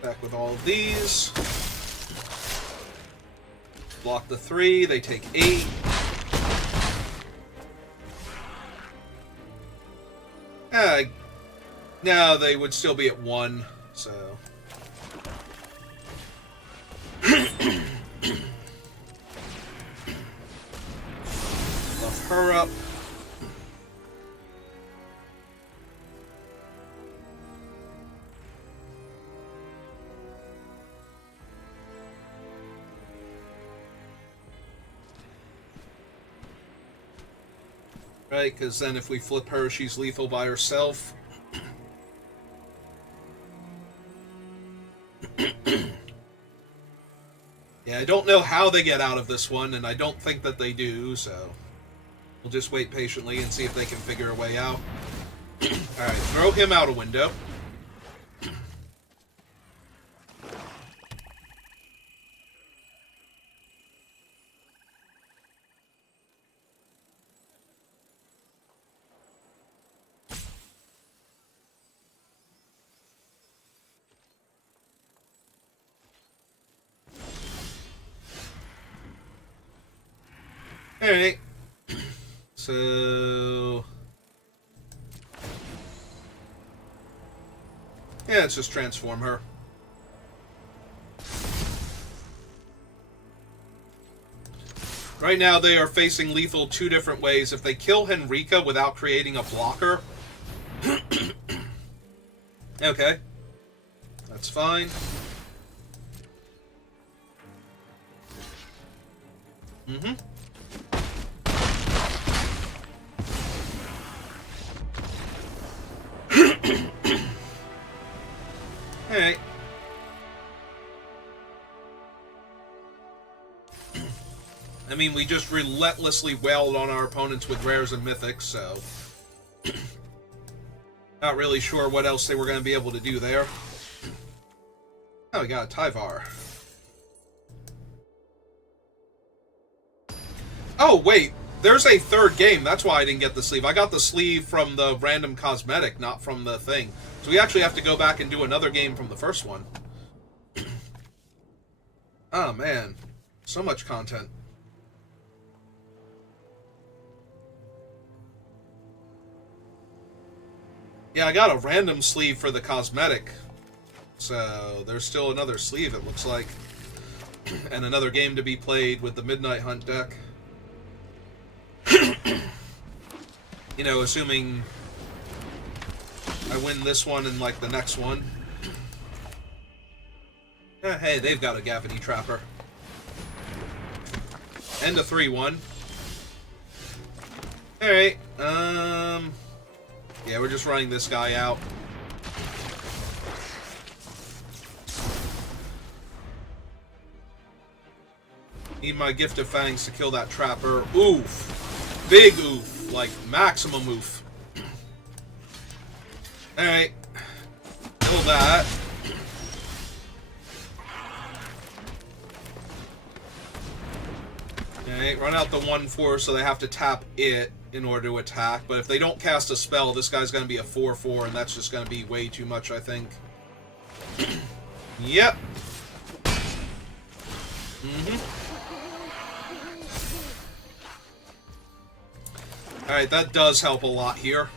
Back with all of these. Block the 3, they take 8. No, they would still be at 1, so... Buff her up. Right, because then if we flip her, she's lethal by herself. Yeah, I don't know how they get out of this one, and I don't think that they do, so... We'll just wait patiently and see if they can figure a way out. Alright, throw him out a window. Alright. So... yeah, let's just transform her. Right now they are facing lethal 2 different ways. If they kill Henrika without creating a blocker... okay. That's fine. Mm-hmm. Alright. I mean, we just relentlessly wailed on our opponents with rares and mythics, so... not really sure what else they were going to be able to do there. Oh, we got a Tyvar. Oh, wait. There's a 3rd game. That's why I didn't get the sleeve. I got the sleeve from the random cosmetic, not from the thing. So we actually have to go back and do another game from the first one. Oh, man. So much content. Yeah, I got a random sleeve for the cosmetic. So there's still another sleeve, it looks like. And another game to be played with the Midnight Hunt deck. You know, assuming I win this one and, like, the next one. Hey, they've got a Gavany Trapper. And a 3/1. Alright, yeah, we're just running this guy out. Need my Gift of Fangs to kill that Trapper. Oof. Big oof. Like, maximum oof. Alright. Kill that. Alright, run out the 1/4, so they have to tap it in order to attack. But if they don't cast a spell, this guy's going to be a 4/4, and that's just going to be way too much, I think. Yep. Alright, that does help a lot here.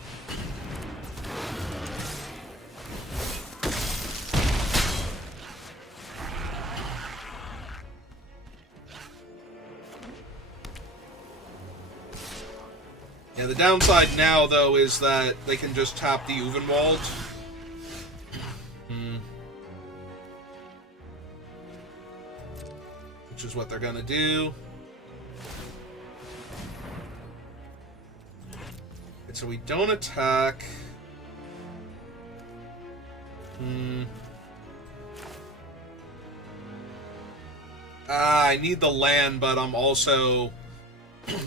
Yeah, the downside now, though, is that they can just tap the Uvenwald. Which is what they're gonna do. And so we don't attack. I need the land, but I'm also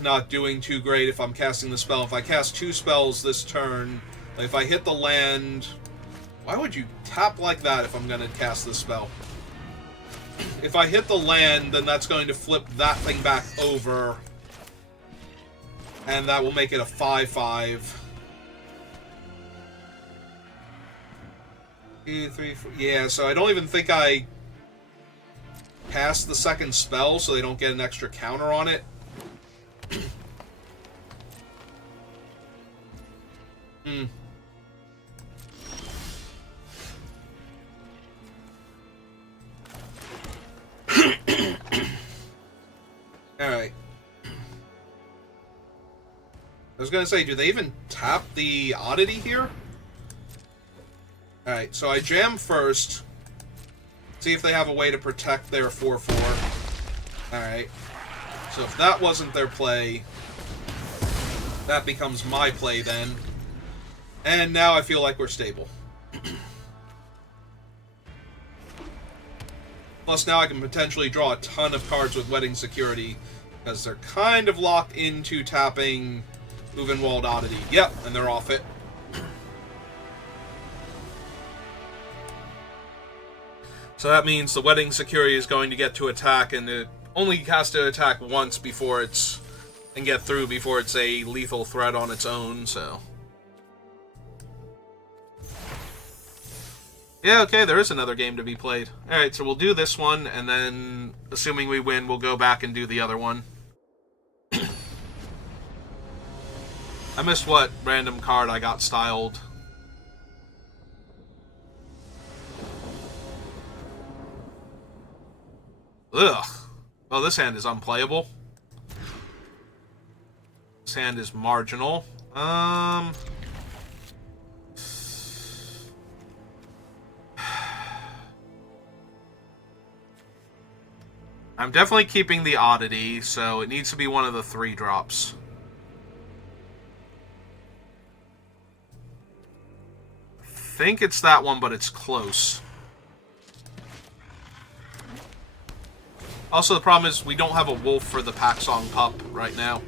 not doing too great if I'm casting the spell. If I cast 2 spells this turn, if I hit the land... Why would you tap like that if I'm going to cast this spell? If I hit the land, then that's going to flip that thing back over. And that will make it a 5/5. 2, 3, 4... Yeah, so I don't even think I cast the second spell, so they don't get an extra counter on it. Alright. I was gonna say, do they even tap the oddity here? Alright, so I jam first. See if they have a way to protect their 4/4. Alright. So if that wasn't their play, that becomes my play then. And now I feel like we're stable. Plus now I can potentially draw a ton of cards with Wedding Security, because they're kind of locked into tapping Uvenwald Oddity. Yep, and they're off it. So that means the Wedding Security is going to get to attack, and it only has to attack once before it's... and get through before it's a lethal threat on its own, so... Yeah, okay, there is another game to be played. Alright, so we'll do this one, and then, assuming we win, we'll go back and do the other one. I missed what random card I got styled. Ugh. Oh, this hand is unplayable. This hand is marginal. I'm definitely keeping the oddity, so it needs to be one of the 3 drops. I think it's that one, but it's close. Also, the problem is we don't have a wolf for the Packsong Pup right now.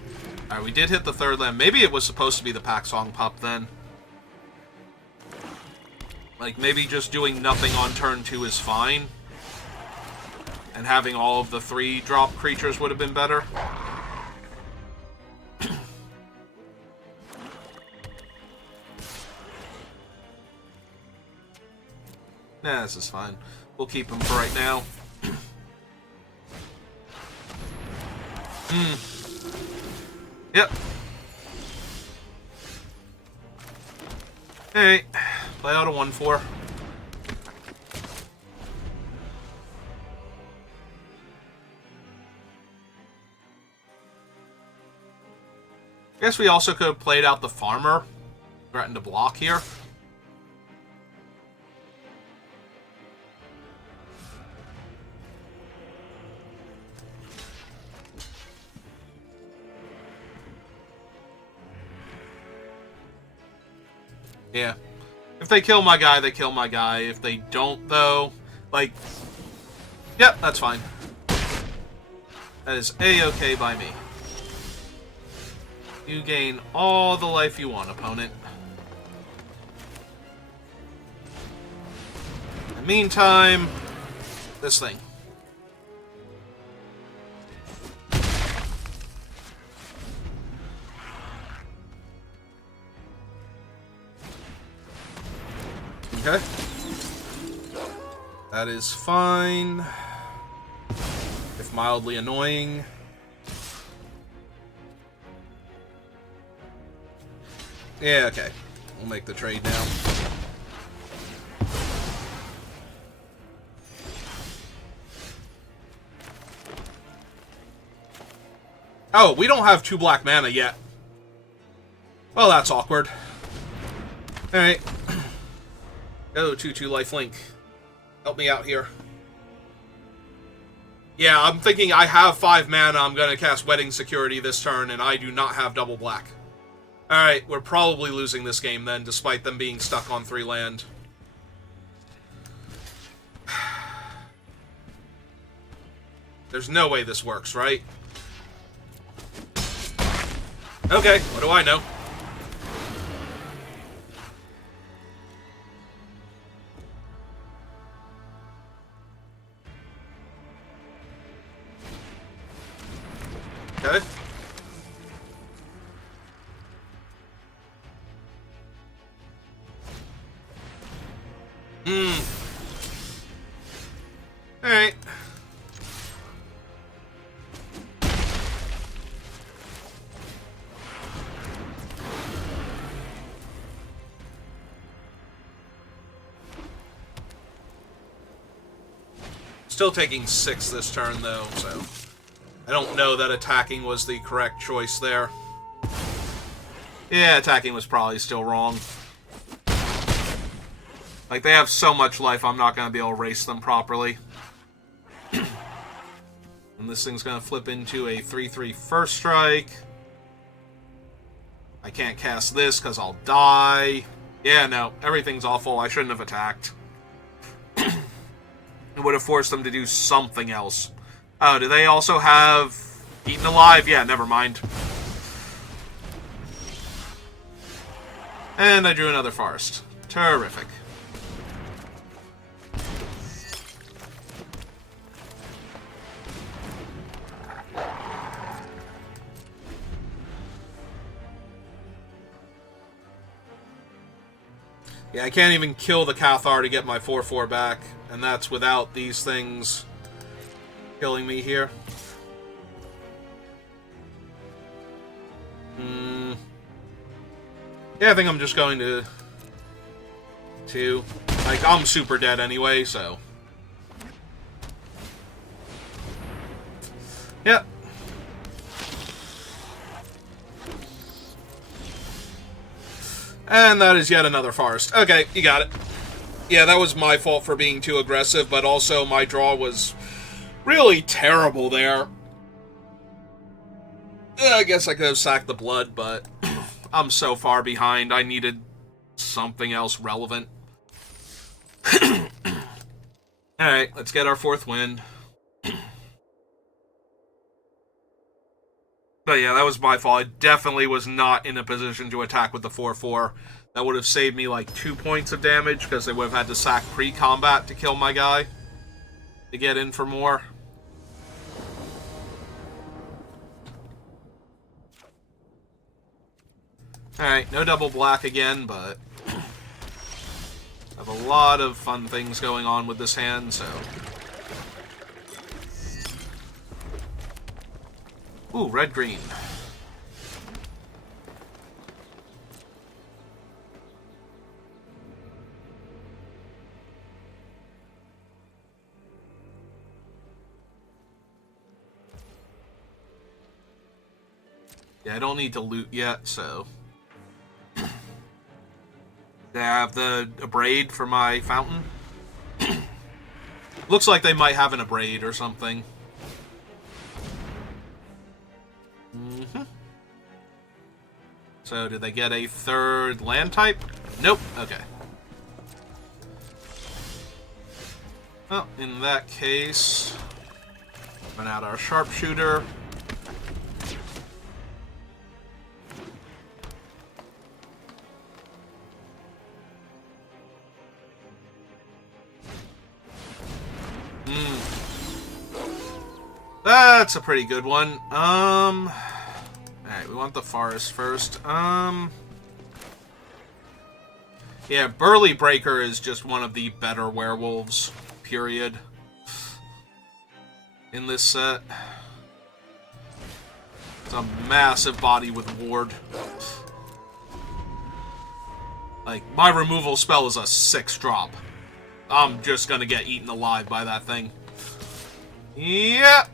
Alright, we did hit the 3rd land. Maybe it was supposed to be the Packsong Pup then. Like, maybe just doing nothing on turn 2 is fine. And having all of the 3-drop creatures would have been better. Nah, this is fine. We'll keep them for right now. Yep. Hey, play out a 1/4. I guess we also could have played out the farmer. Threatened to block here. Yeah. If they kill my guy, they kill my guy. If they don't, though, like... Yep, that's fine. That is A-okay by me. You gain all the life you want, opponent. In the meantime, this thing. Okay. That is fine. If mildly annoying. Yeah, okay. We'll make the trade now. Oh, we don't have 2 black mana yet. Well, that's awkward. Alright. Oh, 2/2 lifelink. Help me out here. Yeah, I'm thinking I have 5 mana. I'm going to cast Wedding Security this turn, and I do not have double black. Alright, we're probably losing this game then, despite them being stuck on 3 land. There's no way this works, right? Okay, what do I know? Okay. Alright. Still taking 6 this turn, though, so I don't know that attacking was the correct choice there. Yeah, attacking was probably still wrong. Like, they have so much life, I'm not going to be able to race them properly. And this thing's going to flip into a 3/3 first strike. I can't cast this because I'll die. Yeah, no, everything's awful. I shouldn't have attacked. It would have forced them to do something else. Oh, do they also have Eaten Alive? Yeah, never mind. And I drew another forest. Terrific. Yeah, I can't even kill the Cathar to get my 4/4 back, and that's without these things killing me here. Yeah, I think I'm just going to... Like, I'm super dead anyway, so... Yep. And that is yet another forest. Okay, you got it. Yeah, that was my fault for being too aggressive, but also my draw was really terrible there. I guess I could have sacked the blood, but I'm so far behind. I needed something else relevant. Alright, let's get our 4th win. But yeah, that was my fault. I definitely was not in a position to attack with the 4/4. That would have saved me like 2 points of damage, because they would have had to sack pre-combat to kill my guy. To get in for more. Alright, no double black again, but... I have a lot of fun things going on with this hand, so... Ooh, red-green. Yeah, I don't need to loot yet, so... They have the Abrade for my fountain. Looks like they might have an Abrade or something. So, did they get a 3rd land type? Nope. Okay. Well, in that case, run out our sharpshooter. That's a pretty good one. Alright, we want the forest first. Yeah, Burly Breaker is just one of the better werewolves, period, in this set. It's a massive body with ward. Like, my removal spell is a 6-drop. I'm just gonna get eaten alive by that thing. Yep.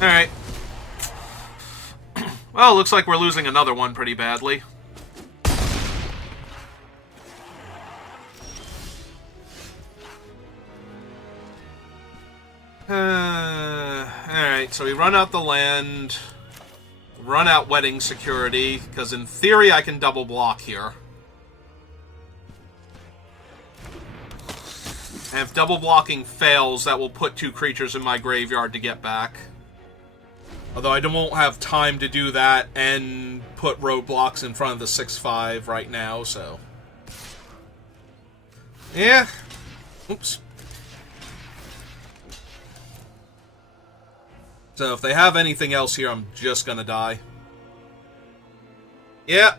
Alright. Well, looks like we're losing another one pretty badly. Alright, so we run out the land, run out wedding security, because in theory I can double block here. And if double blocking fails, that will put 2 creatures in my graveyard to get back. Although I won't have time to do that and put roadblocks in front of the 6/5 right now, so... yeah. Oops. So if they have anything else here, I'm just gonna die. Yeah.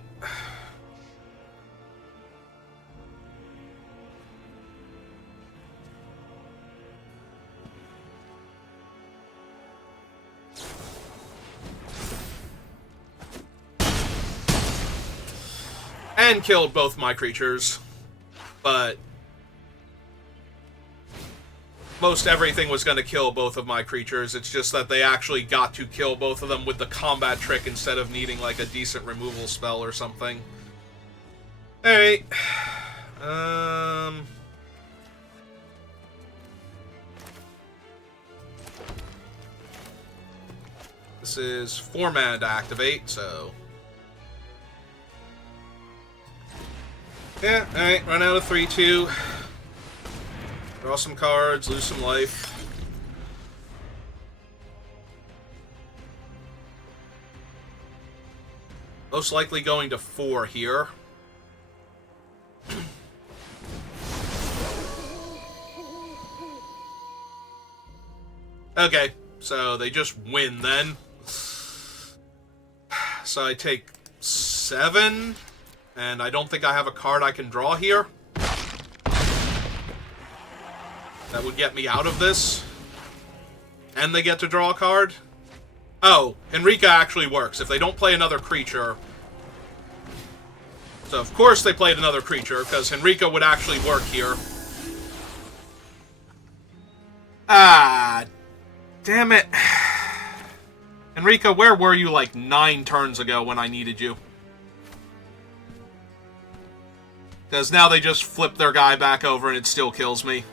And killed both my creatures. But most everything was going to kill both of my creatures. It's just that they actually got to kill both of them with the combat trick instead of needing like a decent removal spell or something. Alright. This is 4 mana to activate, so... yeah, alright, run out of 3/2. Draw some cards, lose some life. Most likely going to 4 here. Okay, so they just win then. So I take 7, and I don't think I have a card I can draw here. That would get me out of this. And they get to draw a card. Oh, Henrika actually works. If they don't play another creature... so, of course they played another creature, because Henrika would actually work here. Ah, damn it. Henrika, where were you like 9 turns ago when I needed you? Because now they just flip their guy back over and it still kills me.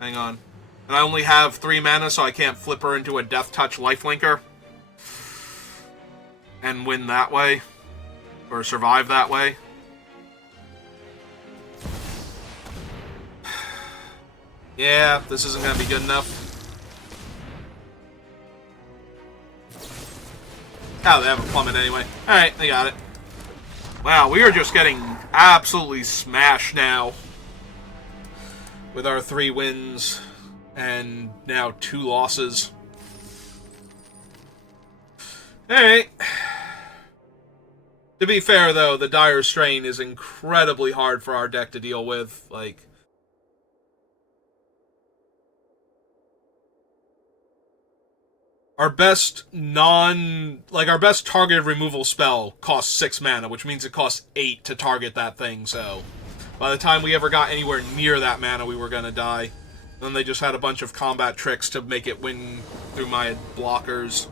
Hang on. And I only have 3 mana, so I can't flip her into a Death Touch Lifelinker. And win that way. Or survive that way. Yeah, this isn't going to be good enough. Oh, they have a plummet anyway. Alright, they got it. Wow, we are just getting absolutely smashed now. With our 3 wins and now 2 losses. Alright. To be fair, though, the Dire Strain is incredibly hard for our deck to deal with. Like, our best our best targeted removal spell costs 6 mana, which means it costs 8 to target that thing, so... by the time we ever got anywhere near that mana, we were gonna die. Then they just had a bunch of combat tricks to make it win through my blockers.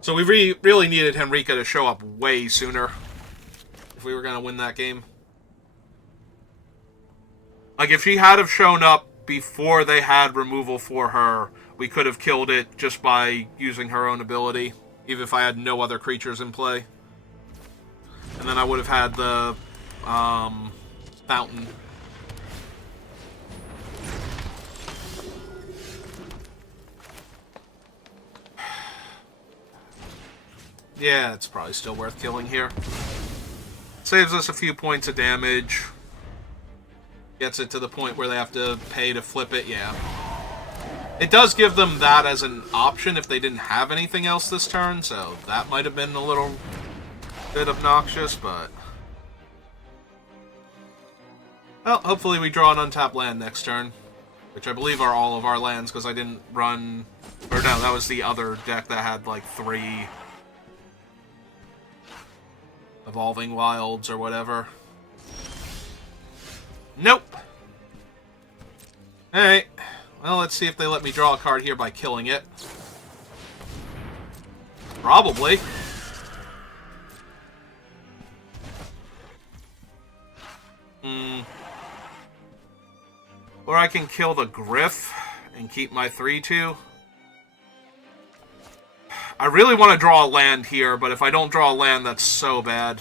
So we really needed Henrika to show up way sooner if we were gonna win that game. Like, if she had have shown up before they had removal for her, we could have killed it just by using her own ability, even if I had no other creatures in play. And then I would have had the, fountain. Yeah, it's probably still worth killing here. Saves us a few points of damage. Gets it to the point where they have to pay to flip it, yeah. It does give them that as an option if they didn't have anything else this turn, so that might have been a little bit obnoxious, but... Well, hopefully we draw an untapped land next turn, which I believe are all of our lands, because I didn't run... Or no, that was the other deck that had, like, 3 Evolving Wilds or whatever. Nope! Alright. Well, let's see if they let me draw a card here by killing it. Probably. Or I can kill the Griff and keep my 3/2. I really want to draw a land here, but if I don't draw a land, that's so bad.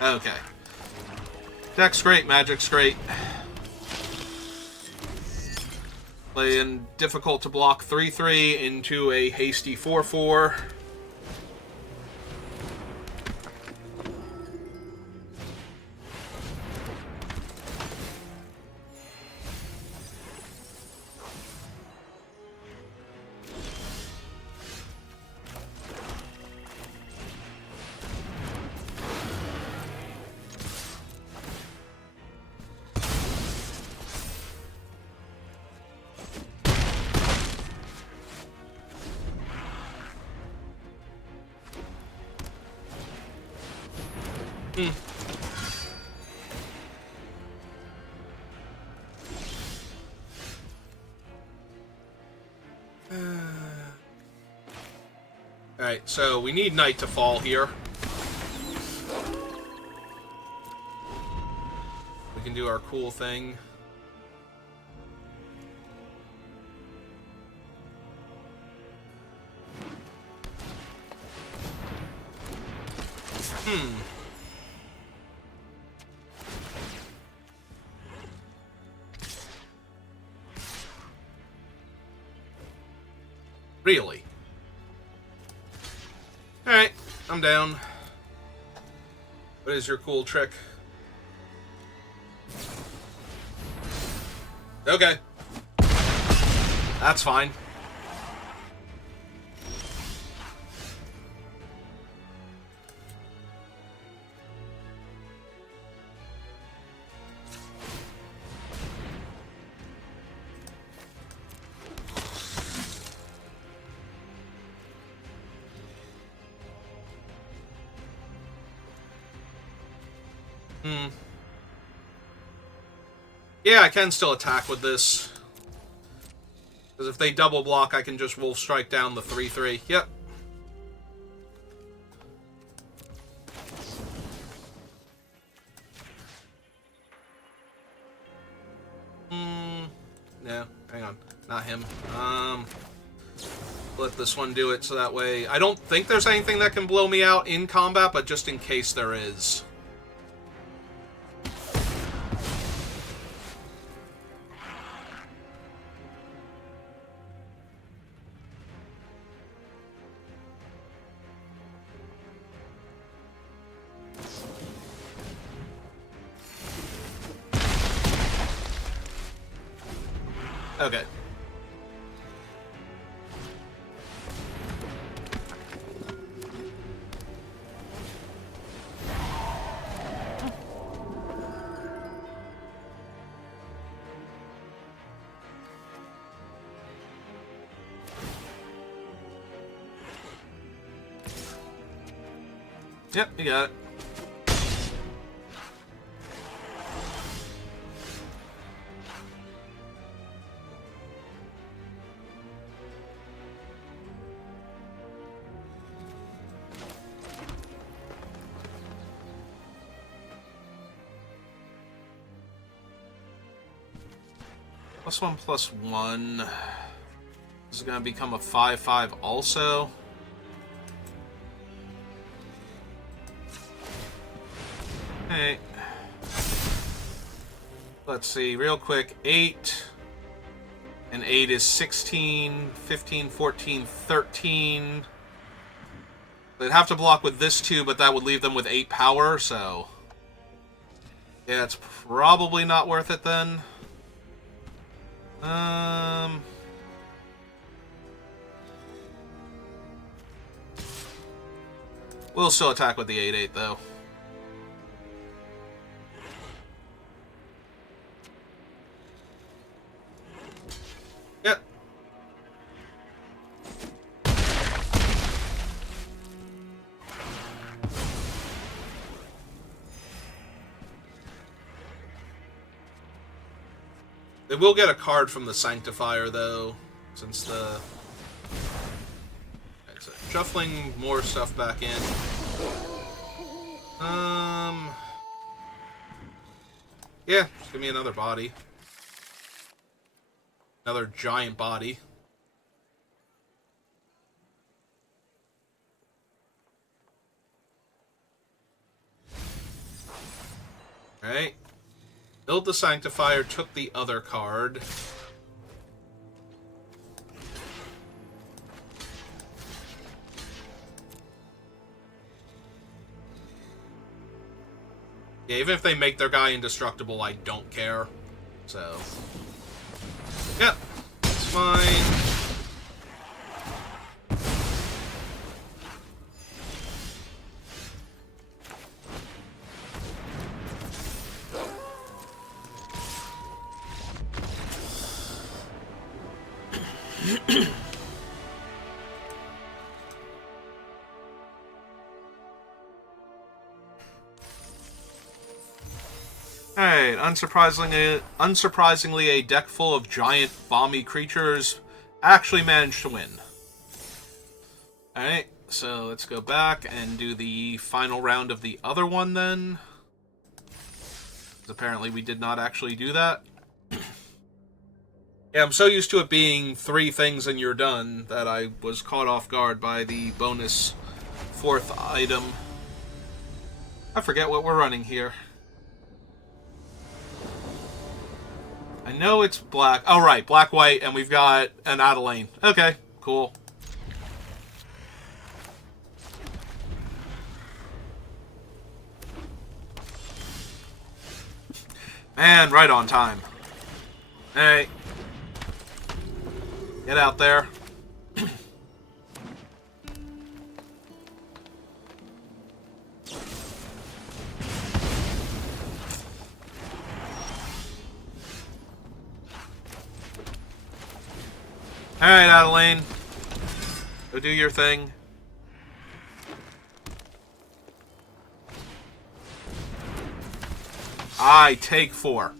Okay. Deck's great, Magic's great. Playing difficult to block 3/3 into a hasty 4/4. Alright, so we need Night to fall here. We can do our cool thing. Really? Alright, I'm down. What is your cool trick? Okay. That's fine. Yeah, I can still attack with this. Because if they double block, I can just Wolf Strike down the 3/3. Yep. No, hang on. Not him. Let this one do it so that way... I don't think there's anything that can blow me out in combat, but just in case there is... Okay. Yep, you got it. +1/+1. This is going to become a 5/5 also. Okay. Let's see, real quick. 8. And 8 is 16, 15, 14, 13. They'd have to block with this too, but that would leave them with 8 power, so... Yeah, it's probably not worth it then. Um... We'll still attack with the 8-8, though. Yep. They will get a card from the Sanctifier, though, since the... So shuffling more stuff back in. Yeah, just give me another body. Another giant body. Alright. Build the Sanctifier, took the other card. Yeah, even if they make their guy indestructible, I don't care. So... yeah, it's fine. Alright, unsurprisingly, a deck full of giant, bomby creatures actually managed to win. Alright, so let's go back and do the final round of the other one then. Because apparently we did not actually do that. Yeah, I'm so used to it being 3 things and you're done that I was caught off guard by the bonus 4th item. I forget what we're running here. I know it's black. Oh, right. Black, white, and we've got an Adelaine. Okay, cool. Man, right on time. Hey. Get out there. Alright, Adelaine. Go do your thing. I take 4.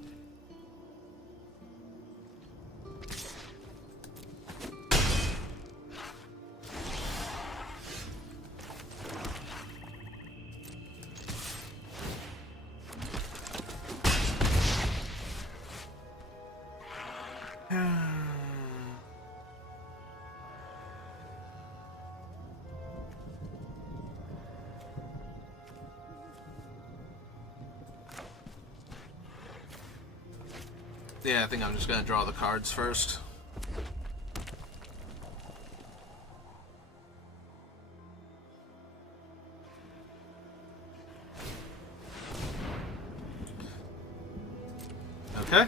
Yeah, I think I'm just gonna draw the cards first. Okay.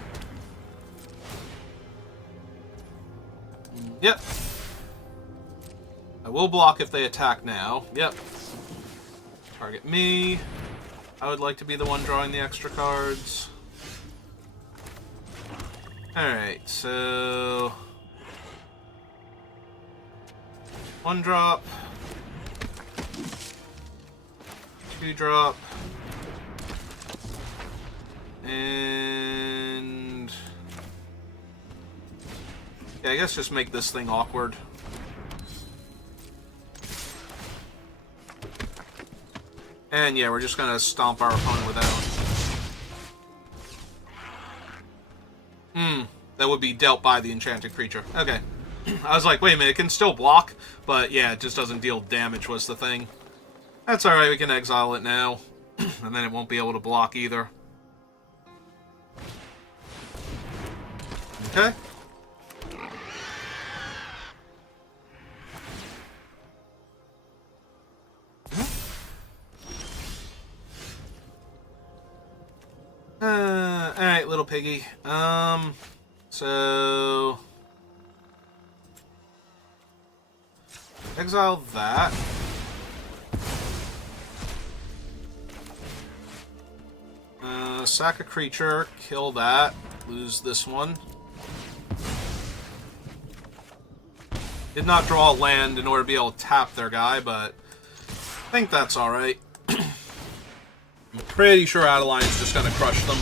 Yep. I will block if they attack now. Yep. Target me. I would like to be the one drawing the extra cards. Alright, so... 1 drop. 2 drop. And... yeah, I guess just make this thing awkward. And yeah, we're just gonna stomp our opponent without. That would be dealt by the enchanted creature. Okay. I was like, wait a minute, it can still block, but yeah, it just doesn't deal damage was the thing. That's alright, we can exile it now. And then it won't be able to block either. Okay. Alright, little piggy. So... exile that. Sack a creature, kill that, lose this one. Did not draw a land in order to be able to tap their guy, but I think that's alright. I'm pretty sure Adeline's just gonna crush them.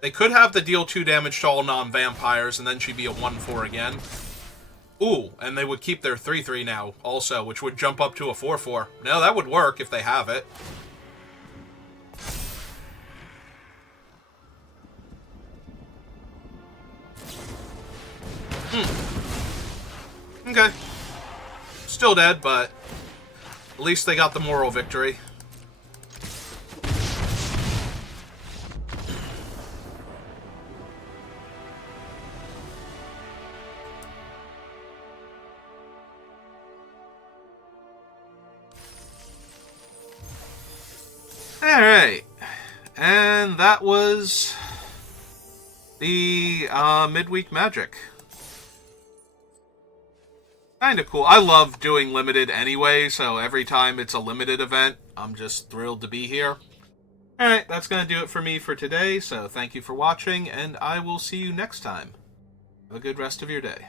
They could have the deal 2 damage to all non-vampires, and then she'd be a 1/4 again. Ooh, and they would keep their 3/3 now, also, which would jump up to a 4/4. No, that would work if they have it. Okay. Still dead, but at least they got the moral victory. Alright, and that was the midweek magic. Kinda cool. I love doing limited anyway, so every time it's a limited event, I'm just thrilled to be here. Alright, that's going to do it for me for today, so thank you for watching, and I will see you next time. Have a good rest of your day.